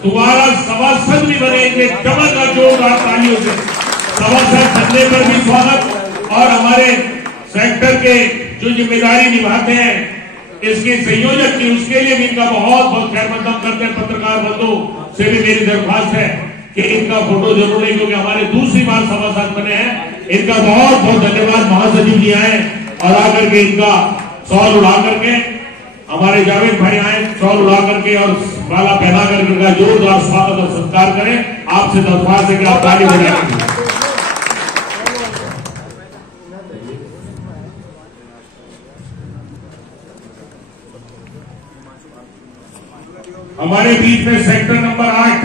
दोबारा सभासद भी बनेंगे। चमक जोरदार तालियों से सभासद बनने पर भी स्वागत। और हमारे सेक्टर के जो जिम्मेदारी निभाते हैं इसके संयोजक की, उसके लिए भी इनका बहुत बहुत खैर मकदम करते हैं। पत्रकार बंधु से भी मेरी दरख्वास्त है कि इनका फोटो जरूर नहीं, क्योंकि हमारे दूसरी बार सभासद बने हैं। इनका बहुत बहुत धन्यवाद। महासचिव जी आए और आकर के इनका शॉल उड़ा करके, हमारे जावेद भाई आए शॉल उड़ा करके और माला पहना करके इनका जोरदार स्वागत और सत्कार करें। आपसे दरख्वास्त है कि आप ताली बजाएं। हमारे बीच में सेक्टर नंबर 8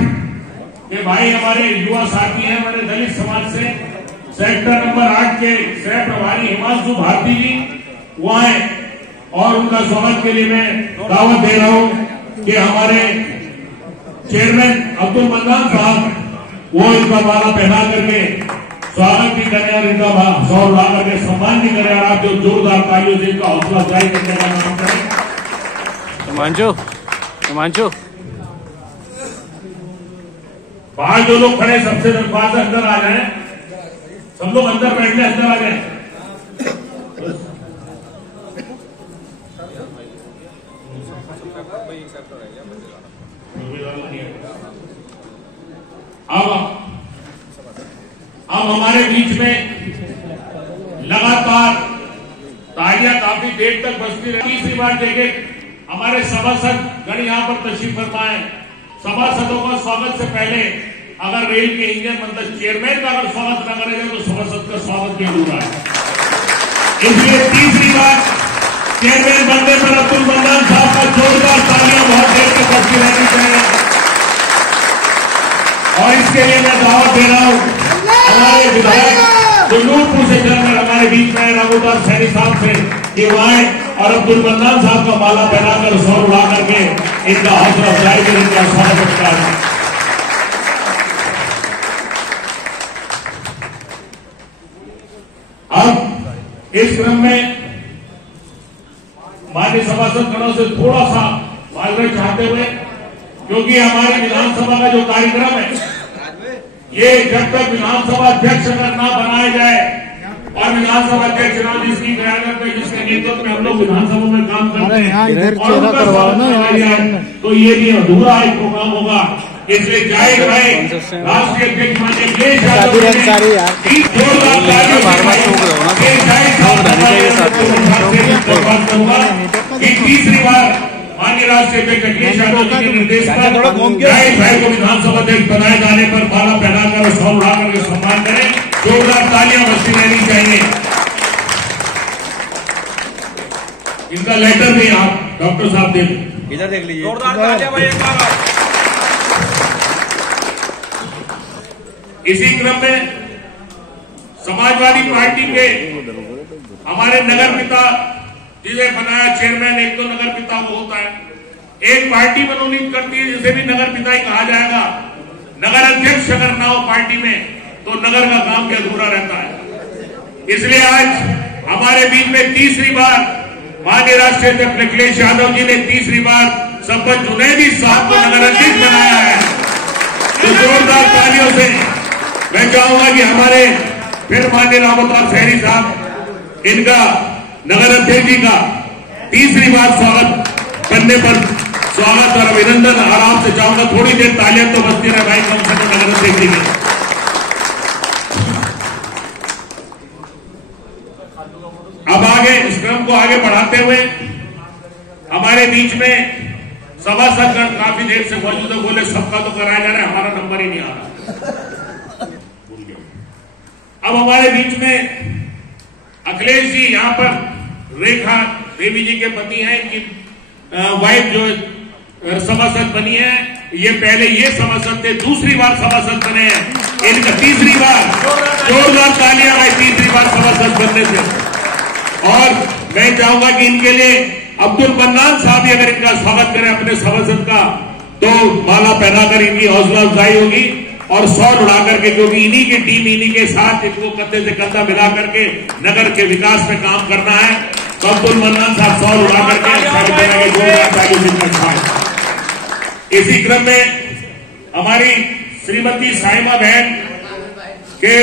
के भाई हमारे युवा साथी हैं हमारे दलित समाज से। सेक्टर नंबर 8 के सह प्रभारी हिमांशु भारती जी वो आए और उनका स्वागत के लिए मैं दावत दे रहा हूं कि हमारे चेयरमैन अब्दुल मन्नान साहब वो इनका माला पहना करके स्वागत भी करें और इनका शॉल उड़ा करके सम्मान भी करें। और आप जो जोरदार तालियों से इनका हौसला अफजाई करने का काम करें। हिमांशु बाहर जो लोग खड़े सबसे दरख्वास्त अंदर आ जाएं, सब लोग अंदर बैठ ले, अंदर आ जाएं। अब हमारे बीच में लगातार तालियां काफी देर तक बजती रही। तीसरी बार देखें हमारे सभासद गण यहाँ पर तशरीफ फरमाए। सभासदों का स्वागत से पहले अगर रेल के इंजन मतलब चेयरमैन का अगर स्वागत न करेगा तो सभासद का स्वागत भी अधूरा है। इसलिए तीसरी बार चेयरमैन बनने पर अब्दुल मन्नान साहब का जोरदार तालियां बहुत देर तक बजती रहनी चाहिए। और इसके लिए मैं दावत दे रहा हूं हमारे विधायक हमारे बीच में राघोदास सैनी साहब से कि वो आए और अब्दुल मन्नान साहब का माला पहनाकर सौर उड़ा करके इनका हौसला अफजाई कर इनका स्वागत करें। अब इस क्रम में माननीय सभासद गणों से थोड़ा सा माजरत चाहते हुए, क्योंकि हमारे विधानसभा का जो कार्यक्रम है ये जब तक विधानसभा अध्यक्ष अगर ना बनाया जाए और विधानसभा अध्यक्ष ना जिसकी क्यादत में जिसके नेतृत्व में हम लोग विधानसभा में काम करते हैं तो ये भी अधूरा एक प्रोग्राम होगा। इसलिए जाहिर है राष्ट्रीय अध्यक्ष माननीय अखिलेश यादव की तीसरी बार माननीय राष्ट्रीय अध्यक्ष अखिलेश यादव जी के निर्देश पर जाहिर भाई को विधानसभा अध्यक्ष बनाए जाने पर माला पहनाकर और सौर उड़ाकर के सम्मान करें। जोरदार तालियां बजती रहनी चाहिए। इनका लेटर भी आप डॉक्टर साहब दे दें, इधर देख लीजिए। जोरदार तालियां भाई एक बार। इसी क्रम में समाजवादी पार्टी के हमारे नगर पिता जिसे बनाया चेयरमैन, एक तो नगर पिता वो होता है, एक पार्टी मनोनीत करती है जिसे भी नगर पिता ही कहा जाएगा। नगर अध्यक्ष अगर ना हो पार्टी में तो नगर का काम भी अधूरा रहता है। इसलिए आज हमारे बीच में तीसरी बार माननीय राष्ट्रीय अध्यक्ष अखिलेश यादव जी ने तीसरी बार संपत जुनैदी साहब को नगर अध्यक्ष बनाया है। तो जोरदार तालियों से मैं चाहूंगा कि हमारे फिर माननीय राघोदास सैनी साहब इनका नगर अध्यक्ष जी का तीसरी बार स्वागत करने पर स्वागत और अभिनंदन आराम से चाहूंगा। थोड़ी देर तालियां तो बजती रहे भाई कम से कम नगर अध्यक्ष जी के। अब आगे इस क्रम को आगे बढ़ाते हुए हमारे बीच में सभासदगण काफी देर से मौजूद है, बोले सबका तो कराया जा रहा है, हमारा नंबर ही नहीं आ रहा। अब हमारे बीच में अखिलेश जी यहाँ पर रेखा देवी जी के पति हैं, इनकी वाइफ जो सभासद बनी है, ये पहले ये सभासद थे, दूसरी बार सभासद बने हैं, इनका तीसरी बार जोरदार तालियां भाई तीसरी बार सभासद बनने से। और मैं चाहूंगा कि इनके लिए अब्दुल मन्नान साहब भी अगर इनका स्वागत करें अपने सभासद का तो माला पहनाकर इनकी हौसला अफजाई होगी और सौर उड़ा करके, क्योंकि इन्हीं की टीम इन्हीं के साथ इनको कंधे से कंधा मिला करके नगर के विकास में काम करना है। तो अब्दुल मन्नान साहब सौर उड़ा करके इसी क्रम में हमारी श्रीमती साइमा बहन के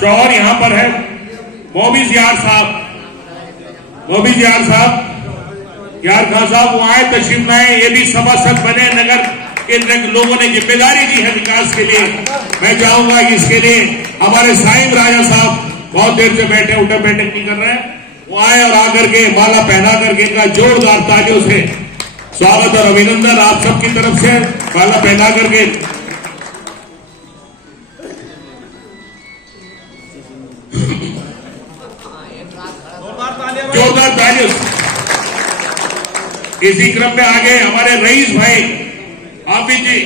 शौहर यहाँ पर है मोबिज यार साहब, मोबिज यार साहब, यार खान साहब वो आए तशरीफ लाए, ये भी सभासद बने, नगर के लोगों ने जिम्मेदारी दी है विकास के लिए। मैं चाहूंगा कि इसके लिए हमारे साइम राजा साहब बहुत देर से बैठे उठक बैठक नहीं कर रहे हैं, वो आए और आकर के माला पहना करके इनका जोरदार तालियों से स्वागत और अभिनंदन आप सबकी तरफ से माला पहना करके। जोरदार तालियों से इसी क्रम में आगे हमारे रईस भाई हाफिज जी,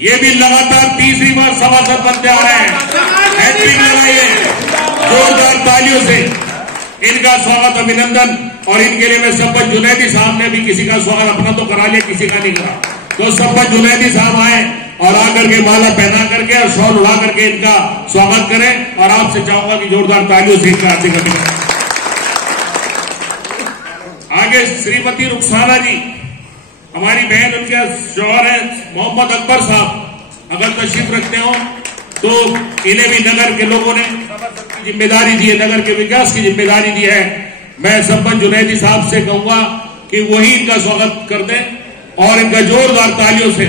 ये भी लगातार तीसरी बार सभासद बनते आ रहे हैं। हैट्रिक लगाइए जोरदार तालियों से इनका स्वागत अभिनंदन। और इनके लिए मैं संपत जुनैदी साहब ने भी किसी का स्वागत अपना तो करा लिया, किसी का नहीं करा, तो संपत जुनैदी साहब आए और आकर के माला पहना करके और शॉल उड़ा करके इनका स्वागत करें। और आपसे चाहूंगा कि जोरदार तालियों से इनका हार्दिक अभिनंदन। आगे श्रीमती रुखसाना जी हमारी बहन, उनके शौहर है मोहम्मद अकबर साहब, अगर तशरीफ रखते हो तो इन्हें भी नगर के लोगों ने जिम्मेदारी दी है, नगर के विकास की जिम्मेदारी दी है। मैं संपत जुनैदी साहब से कहूंगा कि वही इनका स्वागत कर दें और इनका जोरदार तालियों से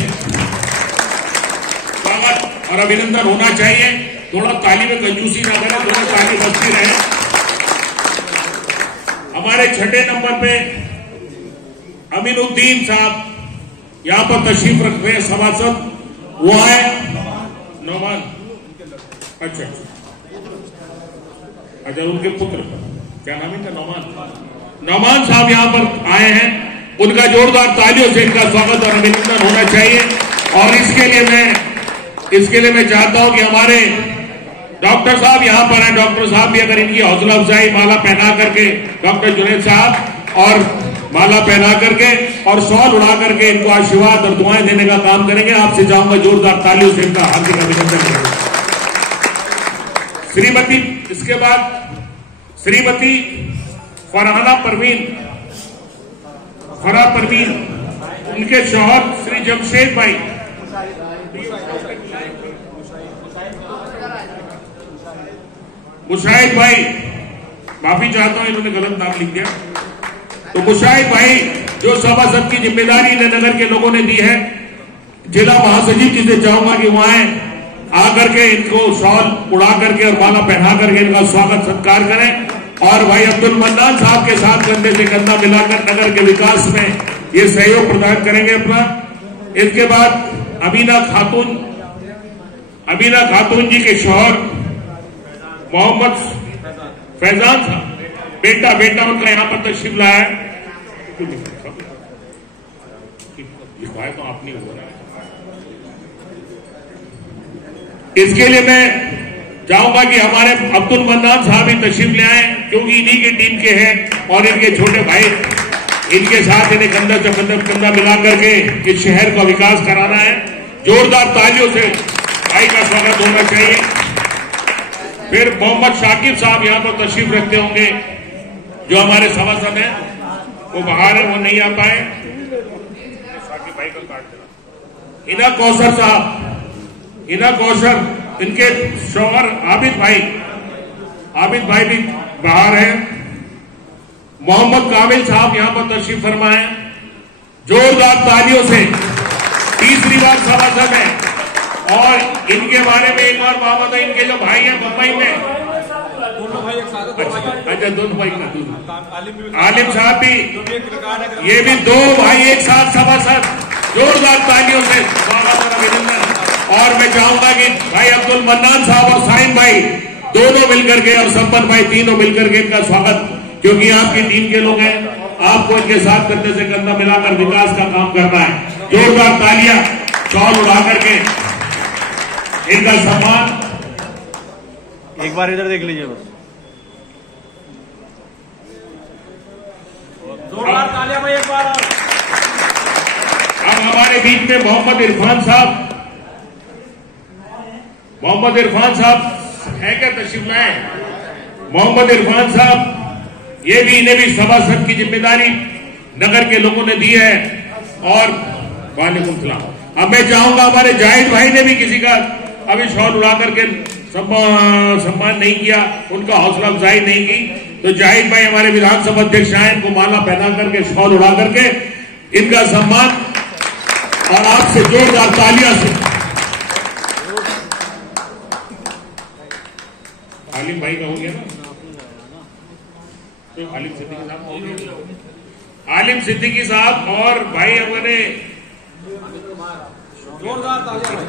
स्वागत और अभिनंदन होना चाहिए। थोड़ा ताली में कंजूसी ना करें, थोड़ा ताली बजती रहे। हमारे छठे नंबर पे अमीनुद्दीन साहब यहाँ पर तशरीफ रख रहे हैं सभासद, वो आए नौमान, अच्छा अच्छा उनके पुत्र क्या नाम है, नौमान साहब यहाँ पर आए हैं, उनका जोरदार तालियों से इनका स्वागत और अभिनंदन होना चाहिए। और इसके लिए मैं चाहता हूं कि हमारे डॉक्टर साहब यहाँ पर हैं, डॉक्टर साहब भी अगर इनकी हौसला अफजाई माला पहना करके, डॉक्टर जुनैद साहब और माला पहना करके और शॉल उड़ा करके इनको आशीर्वाद और दुआएं देने का काम करेंगे। आपसे चाहूंगा जोरदार तालियों से इनका हार्दिक अभिनंदन करें। श्रीमती, इसके बाद श्रीमती फरहाना परवीन, उनके शौहर श्री जमशेद भाई, मुशाहिद भाई, माफी चाहता हूं इन्होंने गलत नाम लिख दिया, तो मुशाहिद भाई जो सभासद की जिम्मेदारी नगर के लोगों ने दी है, जिला महासचिव जी से चाहूंगा कि वहां आकर के इनको शॉल उड़ा करके और माला पहना करके इनका स्वागत सत्कार करें और भाई अब्दुल मन्नान साहब के साथ कंधे से कंधा मिलाकर नगर के विकास में ये सहयोग प्रदान करेंगे अपना। इसके बाद अमीना खातून जी के शौहर मोहम्मद फैजान साहब, बेटा उनका यहाँ पर तशरीफ लाया है, लिखवाए तो आप नहीं हो रहा है। इसके लिए मैं चाहूंगा कि हमारे अब्दुल मन्नान साहब भी तशरीफ ले आए, क्योंकि इन्हीं की टीम के हैं और इनके छोटे भाई, इनके साथ इन्हें कंधा मिला करके इस शहर का विकास कराना है। जोरदार तालियों से भाई का स्वागत होना चाहिए। फिर मोहम्मद शाकिब साहब यहाँ पर तशरीफ रखते होंगे, जो हमारे सभासद हैं, वो बाहर है, वो नहीं आ पाए। शाकिब भाई का काट देना। इना कौशर, इनके शौहर आबिद भाई भी बाहर हैं। मोहम्मद कामिल साहब यहाँ पर तशरीफ फरमाए, जोरदार तालियों से, तीसरी बार सभासद है। और इनके बारे में एक और बात है, इनके जो भाई हैं मुंबई में, अच्छा दोनों भाई का आलिम साहब भी, ये भी दो भाई एक साथ सभासद, जोरदार तालियों से स्वागत और अभिनंदन। और मैं चाहूंगा कि भाई अब्दुल मन्नान साहब और साइम भाई दोनों मिलकर के और संपन्न भाई तीनों मिलकर के इनका स्वागत, क्योंकि आपकी टीम के लोग हैं, आपको इनके साथ कंधे से कंधा मिलाकर विकास का काम करना है। जोरदार तालियां, शॉल उड़ा करके इनका सम्मान। एक बार इधर देख लीजिए बस, जोरदार तालियां भाई एक बार। अब हमारे बीच में मोहम्मद इरफान साहब है क्या तशरीफ लाए? मोहम्मद इरफान साहब, ये भी, इन्हें भी सभासद की जिम्मेदारी नगर के लोगों ने दी है। और वालेकुम सलाम। अब मैं चाहूंगा, हमारे जाहिद भाई ने भी किसी का अभी शॉल उड़ा करके सम्मान नहीं किया, उनका हौसला अफजाई नहीं की, तो जाहिद भाई हमारे विधानसभा अध्यक्ष आए, इनको माला पहना करके शॉल उड़ा करके इनका सम्मान, और आपसे जोरदार तालियां से। आलिम भाई का हो गया ना, तो आलिम सिद्दीकी साहब हो गया, आलिम सिद्दीकी साहब और भाई हमारे जोरदार तालियां।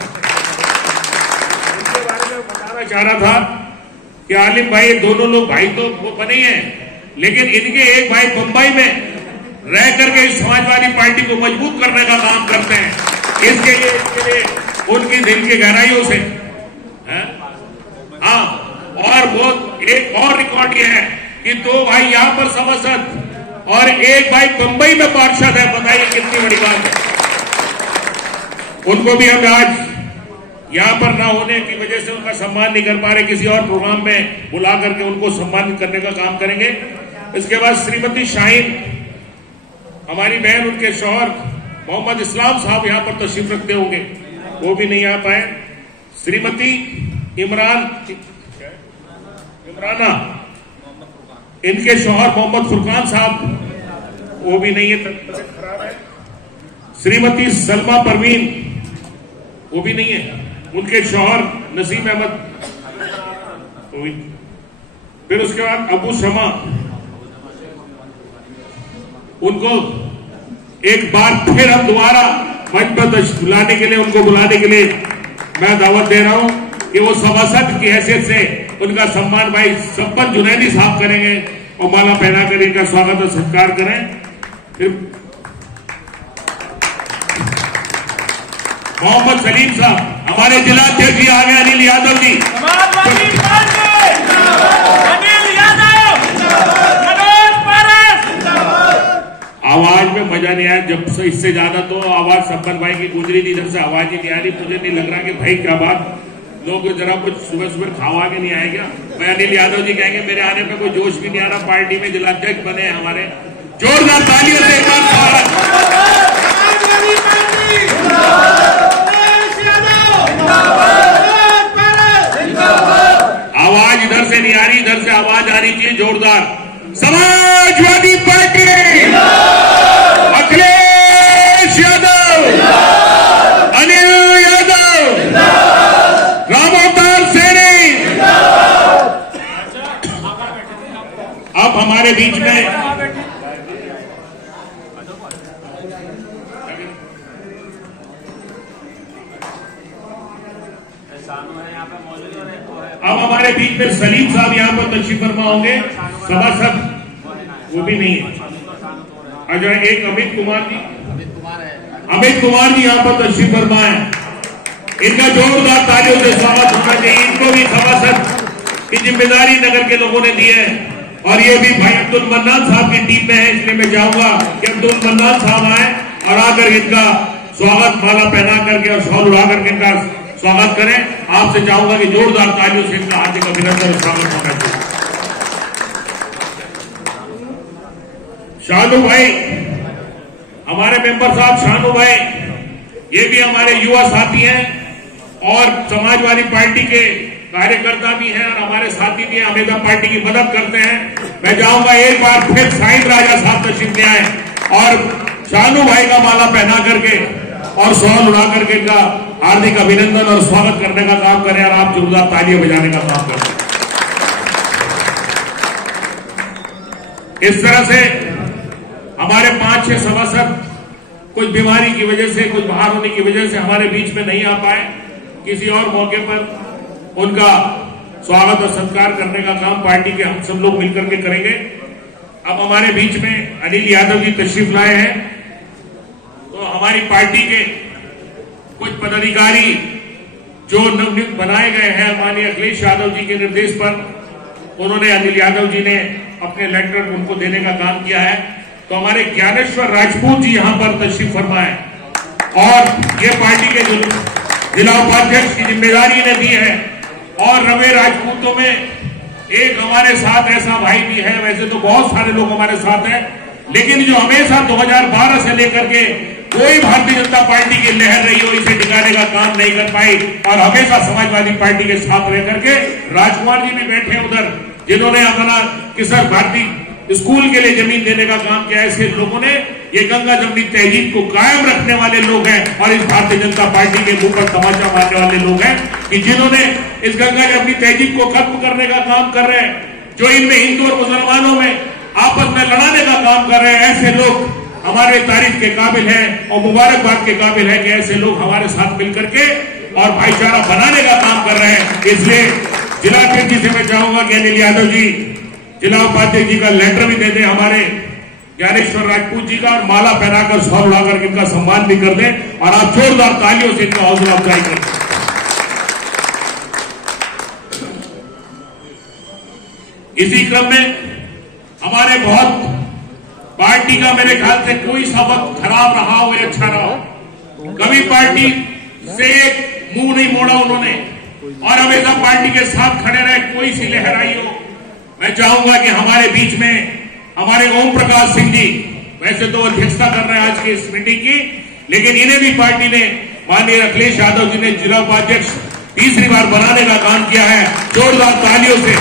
इनके बारे में बताना चाह रहा था कि आलिम भाई, दोनों लोग भाई तो वो बने ही हैं, लेकिन इनके एक भाई मुंबई में रह करके इस समाजवादी पार्टी को मजबूत करने का काम करते हैं। इसके लिए उनकी दिल की गहराइयों से, हाँ, और वो एक और रिकॉर्ड ये है कि दो भाई यहाँ पर सभासद और एक भाई मुंबई में पार्षद है। बताइए कितनी बड़ी बात है। उनको भी हम आज यहाँ पर ना होने की वजह से उनका सम्मान नहीं कर पा रहे, किसी और प्रोग्राम में बुला करके उनको सम्मानित करने का काम करेंगे। इसके बाद श्रीमती शाहीन, हमारी बहन, उनके शौहर मोहम्मद इस्लाम साहब यहाँ पर तशरीफ रखते होंगे, वो भी नहीं आ पाए। श्रीमती इमराना, इनके शौहर मोहम्मद फुरकान साहब, वो भी नहीं है। श्रीमती सलमा परवीन, वो भी नहीं है। उनके शौहर नसीम अहमद, फिर उसके बाद अबू शमा, उनको एक बार फिर हम दोबारा मंच पर बुलाने के लिए, उनको बुलाने के लिए मैं दावत दे रहा हूं कि वो सभासद की हैसियत से उनका सम्मान भाई संपन्न जुनैदी साहब करेंगे और माला पहना कर इनका स्वागत और सत्कार करें। फिर मोहम्मद सलीम साहब, हमारे जिला अध्यक्ष जी आ गए अनिल यादव जी। आवाज में मजा नहीं आया, जब से इससे ज्यादा तो आवाज शब्बन भाई की गुजरी थी, इधर से आवाज ही नहीं आ रही। मुझे नहीं लग रहा कि भाई क्या बात, लोग जरा कुछ सुबह सुबह खावा के नहीं आएगा। मैं अनिल यादव जी कहेंगे मेरे आने पे कोई जोश भी नहीं आ रहा, पार्टी में जिला अध्यक्ष बने हैं हमारे। जोरदार तालियों से एक बार आवाज इधर से नहीं आ रही, इधर से आवाज आ रही थी जोरदार। समाजवादी पार्टी, अखिलेश यादव, अनिल यादव, रामोतार सैनी। अब हमारे बीच में सलीम साहब यहाँ पर तशरीफ फरमा होंगे, सभासद वो भी नहीं है। अच्छा, एक अमित कुमार जी यहाँ पर तशरीफ फरमा है, इनका जोरदार तालियों से स्वागत होना चाहिए। इनको भी सभासद की जिम्मेदारी नगर के लोगों ने दी है और ये भी भाई अब्दुल मन्नान साहब की टीम में है, इसलिए मैं चाहूंगा कि अब्दुल मन्नान साहब आए और आकर इनका स्वागत माला पहना करके और शॉल उड़ा करके इनका स्वागत करें। आपसे चाहूंगा कि जोरदार तालियों से इनका हार्दिक अभिनंदन और स्वागत होना चाहिए। शानू भाई, हमारे मेंबर साहब शानू भाई, ये भी हमारे युवा साथी हैं और समाजवादी पार्टी के कार्यकर्ता भी हैं और हमारे साथी भी हैं, हमेशा पार्टी की मदद करते हैं। मैं चाहूंगा एक बार फिर साहिल राजा साहब तशरीफ ले आए और शानू भाई का माला पहना करके और शॉल उड़ा करके इनका हार्दिक अभिनंदन और स्वागत करने का काम करें और आप जोरदार तालियां बजाने का काम करें। इस तरह से हमारे 5-6 सभासद कुछ बीमारी की वजह से, कुछ बाहर होने की वजह से हमारे बीच में नहीं आ पाए। किसी और मौके पर उनका स्वागत और सत्कार करने का काम पार्टी के हम सब लोग मिलकर के करेंगे। अब हमारे बीच में अनिल यादव जी तशरीफ लाए हैं, तो हमारी पार्टी के कुछ पदाधिकारी जो नवनियुक्त बनाए गए हैं माननीय अखिलेश यादव जी के निर्देश पर, उन्होंने अनिल यादव जी ने अपने लेटर उनको देने का काम किया है। तो हमारे ज्ञानेश्वर राजपूत जी यहां पर तशरीफ फरमा है और ये पार्टी के जिला उपाध्यक्ष की जिम्मेदारी ने दी है। और रवे राजपूतों में एक हमारे साथ ऐसा भाई भी है, वैसे तो बहुत सारे लोग हमारे साथ हैं, लेकिन जो हमेशा 2012 से लेकर के कोई भारतीय जनता पार्टी की लहर रही हो, इसे टिकाने का काम नहीं कर पाई और हमेशा समाजवादी पार्टी के साथ रह करके, राजकुमार जी भी बैठे हैं उधर, जिन्होंने अपना किसान भारती स्कूल के लिए जमीन देने का काम किया। ऐसे लोगों ने, ये गंगा जमनी तहजीब को कायम रखने वाले लोग हैं और इस भारतीय जनता पार्टी के मुंह पर तमाचा मारने वाले लोग हैं कि जिन्होंने इस गंगा जमनी तहजीब को खत्म करने का काम कर रहे हैं, जो इनमें हिंदू और मुसलमानों में आपस में लड़ाने का काम कर रहे हैं। ऐसे लोग हमारे तारीफ के काबिल हैं और मुबारकबाद के काबिल है कि ऐसे लोग हमारे साथ मिलकर के और भाईचारा बनाने का काम कर रहे हैं। इसलिए जिला अध्यक्ष जी से मैं चाहूंगा कि अनिल यादव जी जिला उपाध्यक्ष जी का लेटर भी दे दें हमारे ज्ञानेश्वर राजपूत जी का और माला पहनाकर शॉल उड़ाकर इनका सम्मान भी कर दें और आप जोरदार तालियों से इनका हौसला अफजाई करें। इसी क्रम में हमारे बहुत पार्टी का मेरे ख्याल से कोई सा वक्त खराब रहा हो या अच्छा रहा हो, कभी पार्टी से एक मुंह नहीं मोड़ा उन्होंने और हमेशा पार्टी के साथ खड़े रहे, कोई सी लहर आई हो। मैं चाहूंगा कि हमारे बीच में हमारे ओम प्रकाश सिंह जी, वैसे तो अध्यक्षता कर रहे हैं आज की इस मीटिंग की, लेकिन इन्हें भी पार्टी ने माननीय अखिलेश यादव जी ने जिला उपाध्यक्ष तीसरी बार बनाने का काम किया है। जोरदार तालियों से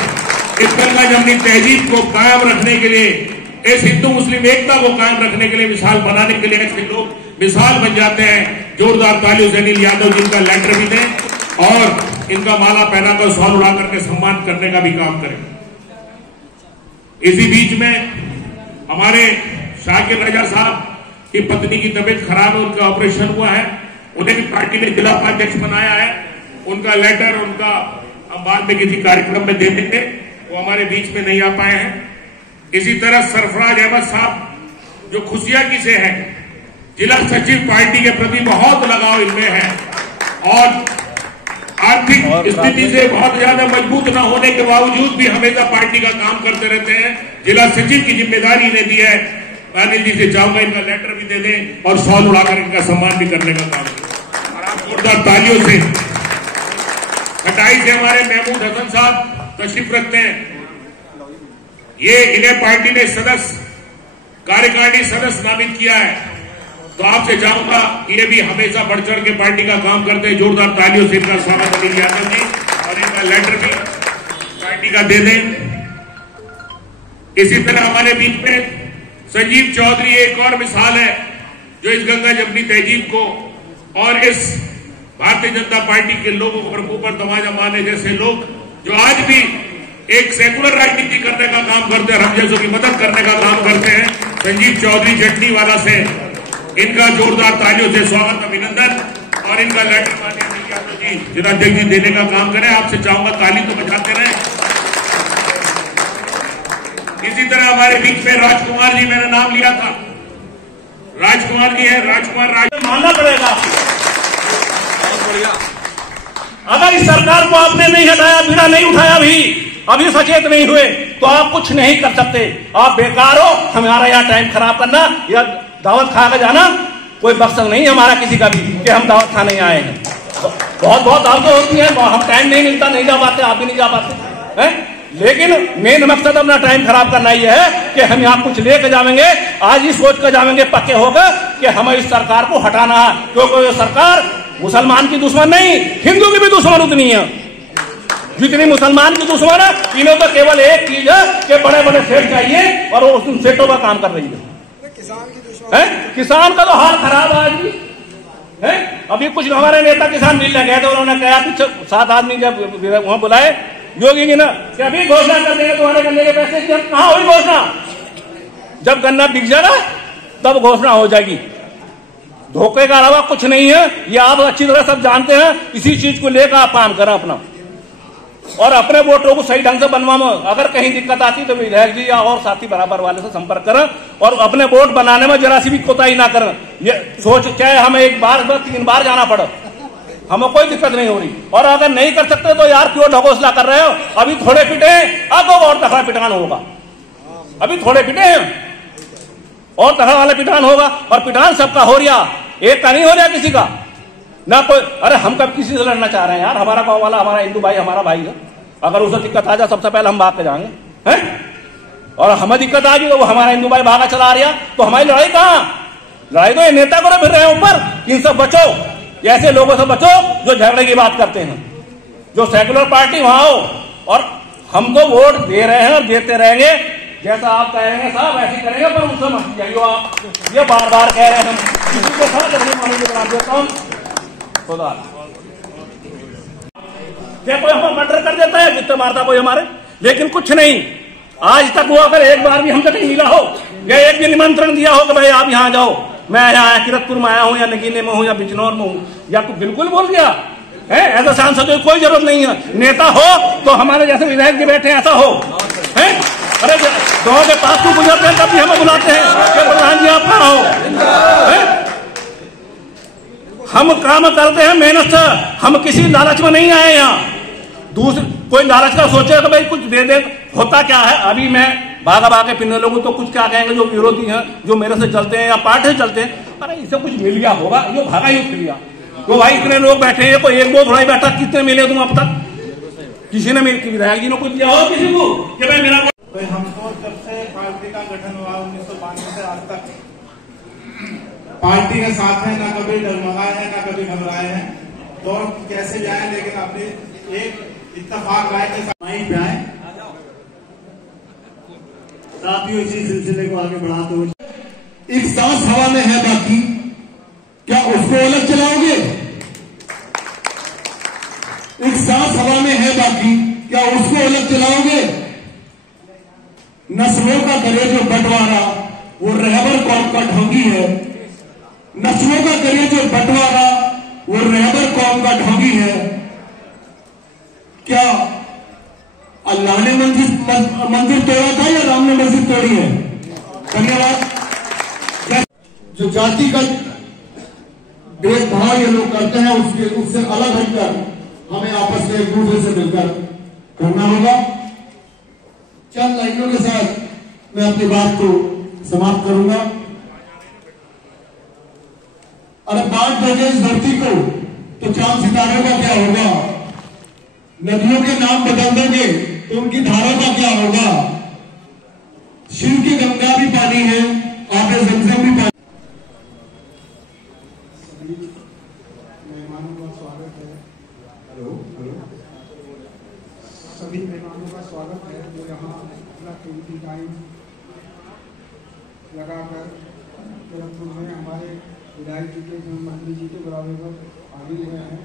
इस गंगा जमनी तहजीब को कायम रखने के लिए, इस हिंदू मुस्लिम एकता को कायम रखने के लिए, मिसाल बनाने के लिए ऐसे लोग मिसाल बन जाते हैं। जोरदार तालियों से अनिल यादव जी का लेटर भी दें और इनका माला पहनाकर शॉल उड़ा करके सम्मान करने का भी काम करें। इसी बीच में हमारे शाकिर राजा साहब की पत्नी की तबीयत खराब है, उनका ऑपरेशन हुआ है, उन्हें भी पार्टी ने जिला उपाध्यक्ष बनाया है। उनका लेटर उनका हम बाद में किसी कार्यक्रम में दे देंगे, वो हमारे बीच में नहीं आ पाए हैं। इसी तरह सरफराज अहमद साहब जो खुशियाकी से हैं, जिला सचिव, पार्टी के प्रति बहुत लगाव इनमें है और आर्थिक स्थिति से बहुत ज्यादा मजबूत न होने के बावजूद भी हमेशा पार्टी का काम करते रहते हैं। जिला सचिव की जिम्मेदारी इन्हें दी है। अनिल जी से चाहूंगा इनका लेटर भी दे दें और शॉल उड़ाकर इनका सम्मान भी करने का काम करें। और आप जोरदार तालियों से खटाई से हमारे महमूद हसन साहब तशरीफ रखते हैं। ये इन्हें पार्टी ने सदस्य कार्यकारिणी सदस्य नामित किया है, तो आपसे चाहूंगा कि ये भी हमेशा बढ़ चढ़ के पार्टी का काम करते हैं। जोरदार तालियों से इनका स्वागत अनिल यादव जी और इनका लेटर भी पार्टी का दे दें। इसी तरह हमारे बीच में संजीव चौधरी एक और मिसाल है जो इस गंगा जमनी तहजीब को और इस भारतीय जनता पार्टी के लोगों को ऊपर तमाचा मारने जैसे लोग जो आज भी एक सेकुलर राजनीति करने का काम करते हैं, हम जैसों की मदद करने का काम करते हैं। संजीव चौधरी चटनी वाला से इनका जोरदार तालियों से स्वागत अभिनंदन और इनका लेटर माननीय यादव जी जिलाध्यक्ष जी देने का काम करें। आपसे चाहूंगा ताली तो बजाते रहें। इसी तरह हमारे बीच में राजकुमार जी, मैंने नाम लिया था, राजकुमार जी है, राजकुमार मानना पड़ेगा। अगर इस सरकार को आपने नहीं हटाया, बिना नहीं उठाया अभी सचेत नहीं हुए तो आप कुछ नहीं कर सकते। आप बेकार हो। हमारा यहाँ टाइम खराब करना या दावत खा कर जाना कोई मकसद नहीं हमारा किसी का भी कि हम दावत खाने आए हैं। बहुत बहुत दावतें होती हैं, हम टाइम नहीं मिलता, नहीं जा पाते, आप भी नहीं जा पाते हैं। लेकिन मेन मकसद अपना टाइम खराब करना ही है कि हम यहाँ कुछ लेकर जाएंगे। आज ही सोच कर जाएंगे पक्के होकर कि हमें इस सरकार को हटाना है, क्योंकि ये सरकार मुसलमान की दुश्मन नहीं, हिंदू की भी दुश्मन उतनी है जितनी मुसलमान की दुश्मन है। इन्हें तो केवल एक चीज है कि बड़े बड़े सेठ चाहिए और वो उन सेठों का काम कर रही है। किसान का तो हाल खराब है आज भी है। अभी कुछ हमारे नेता किसान मिलने गए थे, उन्होंने कहा कि 7 आदमी जब वहां बुलाए योगी जी ने कि अभी घोषणा कर देंगे तुम्हारे गन्ने के पैसे। जब कहाँ हुई घोषणा? जब गन्ना बिक जाएगा तब घोषणा हो जाएगी। धोखे का अलावा कुछ नहीं है, ये आप अच्छी तरह सब जानते हैं। इसी चीज को लेकर आप काम करें अपना और अपने वोटरों को सही ढंग से बनवाओ। अगर कहीं दिक्कत आती तो विधायक जी या और साथी बराबर वाले से संपर्क करें और अपने वोट बनाने में जरा सी भी कोताही ना करें। ये सोच चाहे हमें 1 बार 3 बार जाना पड़े, हमें कोई दिक्कत नहीं हो रही। और अगर नहीं कर सकते तो यार क्यों ढकोसला कर रहे हो? अभी थोड़े पिटे हैं, अब और तगड़ा पिटान होगा। अभी थोड़े पिटे हैं और तगड़ा वाला पिटान होगा। और पिटान सबका हो रहा, एक का नहीं हो रहा किसी का ना कोई। अरे हम कब किसी से लड़ना चाह रहे हैं यार? हमारा गाँव वाला, हमारा हिंदू भाई हमारा भाई है। अगर उसे दिक्कत आ जाए सबसे पहले हम भाग के जाएंगे हैं। और हमें दिक्कत आ गई तो वो हमारा हिंदू भाई भागा चला रहा तो हमारी लड़ाई कहाँ? लड़ाई तो ये नेता को फिर रहे हैं ऊपर। इन सब बचो, ऐसे लोगों से बचो जो झगड़े की बात करते हैं, जो सेकुलर पार्टी वहां हो। और हम तो वोट दे रहे हैं और देते रहेंगे, जैसा आप कह रहे हैं साहब ऐसे करेंगे, पर उनसे मत जाइए आप। ये बार बार कह रहे हैं, हम किसी को साथ बना देता हूँ खुदा। क्या कोई हम मर्डर कर देता है? जितना मारता कोई हमारे, लेकिन कुछ नहीं आज तक वो अगर एक बार भी हमसे कहीं मिला हो या एक भी निमंत्रण दिया हो कि भाई आप यहाँ जाओ, मैं यहाँ किरतपुर में आया हूँ या नगीने में हूँ या बिजनौर में हूँ, या तो बिल्कुल बोल दिया है। ऐसा सांसद की कोई जरूरत नहीं है। नेता हो तो हमारे जैसे विधायक जी बैठे ऐसा हो है। अरे गाँव के पास को गुजरते हैं तब भी हमें बुलाते हैं कि प्रधान जी आप कहाँ हो। हम काम करते हैं मेहनत से, हम किसी लालच में नहीं आए यहाँ। दूसरे कोई लालच का सोचे तो भाई कुछ दे दे, होता क्या है? अभी मैं भागा भागे फिरने लोगों तो कुछ क्या कहेंगे जो विरोधी हैं, जो मेरे से चलते हैं या पार्टी से चलते हैं, अरे इसे कुछ मिल गया होगा, ये भागा ही फिर गया। तो भाई इतने लोग बैठे हैं, कोई 1-2 थोड़ा ही बैठा, कितने मिले तुम अब तक? किसी ने मिल, विधायक जी ने कुछ दिया हो किसी को कि भाई मेरा हमको जब से पार्टी का गठन हुआ 1992 से आज तक पार्टी के साथ है, ना कभी डगमगाए हैं ना कभी घबराए हैं। दौर कैसे जाए, लेकिन अपने एक इत्तेफाक राय के साथ पे आए। साथियों इसी सिलसिले को आगे बढ़ाते हुए, एक सांस हवा में है बाकी, क्या उसको अलग चलाओगे? एक सांस हवा में है बाकी, क्या उसको अलग चलाओगे? नस्लों का करे जो बंटवारा, वो रहबर कौम का ढोंगी है। नस्लों का करे जो बंटवारा, वो रहबर कौम का ढोंगी है। क्या अल्लाह ने मंदिर तोड़ा था या राम ने मस्जिद तोड़ी है? धन्यवाद। जो जाति का भेदभाव ये लोग करते हैं उससे अलग हटकर हमें आपस में एक दूसरे से मिलकर करना होगा। चंद लाइनों के साथ मैं अपनी बात को समाप्त करूंगा। अरे बांट दोगे इस धरती को तो चांद सितारों का क्या होगा? नदियों के नाम बदल दोगे तो उनकी धारों का क्या होगा? शिव की गंगा भी पानी है, आबे ज़मज़म भी पानी। मेहमानों का स्वागत है। हेलो सभी मेहमानों का स्वागत है जो यहाँ अपना कीमती टाइम लगाकर तुरंत में हमारे विधायक जी के मंत्री जी के बुलावे पर आगे हुए हैं।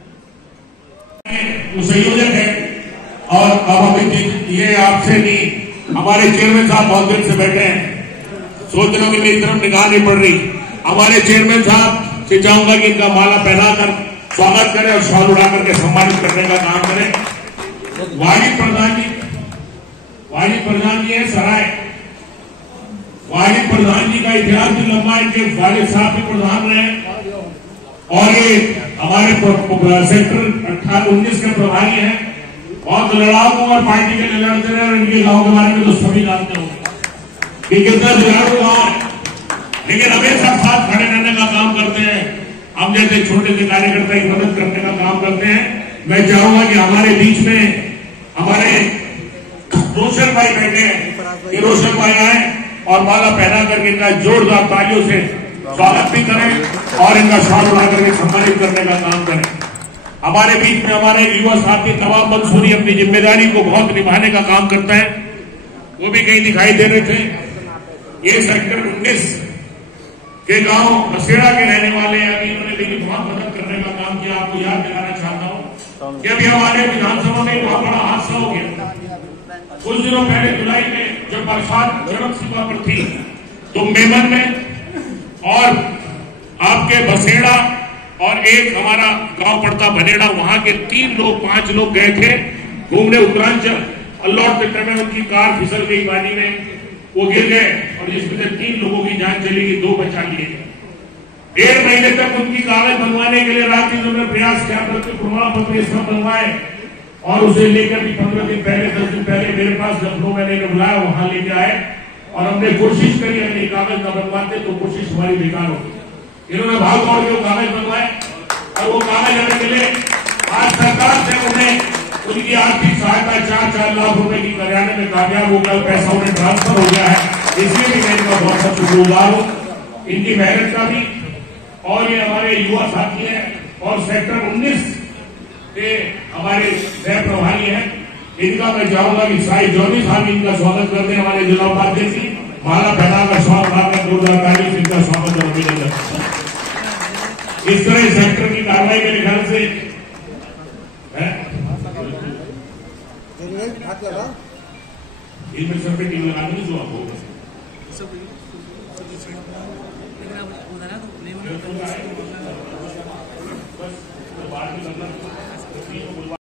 संयोजक है और अब हमें ये आपसे नहीं, हमारे चेयरमैन साहब बहुत दिन से बैठे हैं, सोच रहे हो कि मेरी तरफ निगाह नहीं पड़ रही। हमारे चेयरमैन साहब से चाहूंगा कि इनका माला पहनाकर स्वागत करें और शॉल उड़ा करके सम्मानित करने का काम करें। वाहिद प्रधान जी है सराय। वाहिद प्रधान जी का इतिहास भी लंबा है, इनके वालिद साहब भी प्रधान रहे और ये हमारे सेक्टर 18-19 के प्रभारी हैं। बहुत लड़ाकू और पार्टी के लिए लड़ते रहे और इनके गांव के बारे में तो सभी जानते होंगे कि कितना जुगाड़ू गांव है, लेकिन हमेशा साथ खड़े रहने का काम करते हैं। हम जैसे छोटे से कार्यकर्ता की मदद करने का काम करते हैं। मैं चाहूंगा कि हमारे बीच में हमारे रोशन भाई बैठे हैं, कि रोशन भाई आए और माला पहना करके इनका जोरदार तालियों से स्वागत भी करें और इनका शॉल उड़ा करके सम्मानित करने का काम करें। हमारे बीच में हमारे युवा साथी तमाम मंसूरी अपनी जिम्मेदारी को बहुत निभाने का काम करता है, वो भी कहीं दिखाई दे रहे थे। ये सेक्टर 19 के गांव बसेड़ा के रहने वाले हैं, अभी इन्होंने लेकिन बहुत मदद करने का काम किया। आपको याद दिलाना चाहता हूं कि अभी हमारे विधानसभा में बहुत बड़ा हादसा हो गया। कुछ दिनों पहले जुलाई में जब बरसात चरम सीमा पर थी तो मेमन में और आपके बसेड़ा और एक हमारा गांव पड़ता बनेड़ा, वहां के 5 लोग गए थे घूमने उत्तरांचल और लौटते टाइम उनकी कार फिसल गई पानी में, वो गिर गए और जिसमें से 3 लोगों की जान चली गई, 2 बचा लिए। 1.5 महीने तक उनकी कागज बनवाने के लिए रात दिन हमने प्रयास किया, मृत्यु प्रमाण पत्र सब बनवाए और उसे लेकर भी 15 दिन पहले 10 दिन पहले मेरे पास लखनऊ मैंने बुलाया, वहां लेके आए और हमने कोशिश करी, अगर ये कागज न बनवाते तो कोशिश हमारी बेकार होगी। इन्होंने भाग दौड़ के कागज बनवाए और वो कागज हमें मिले। आज सरकार से उन्हें उनकी आर्थिक सहायता 4-4 लाख रुपए की कराने में कामयाब होकर पैसा उन्हें ट्रांसफर हो गया है, इसलिए भी मैं इनका बहुत बहुत शुक्रगुजार हूँ, इनकी मेहनत का भी। और ये हमारे युवा साथी हैं और सेक्टर 19 के हमारे सह प्रभारी हैं, इनका मैं चाहूंगा कि साई जौनी साहब इनका स्वागत करते हैं। हमारे जिला उपाध्यक्ष जी माला पहनाकर स्वागत बनाकर जोरदार ताली से इनका स्वागत और अभिनंदन। इस तरह सेक्टर की कार्रवाई मेरे ख्याल से इनमें सब पे टीम लगानी जो आपको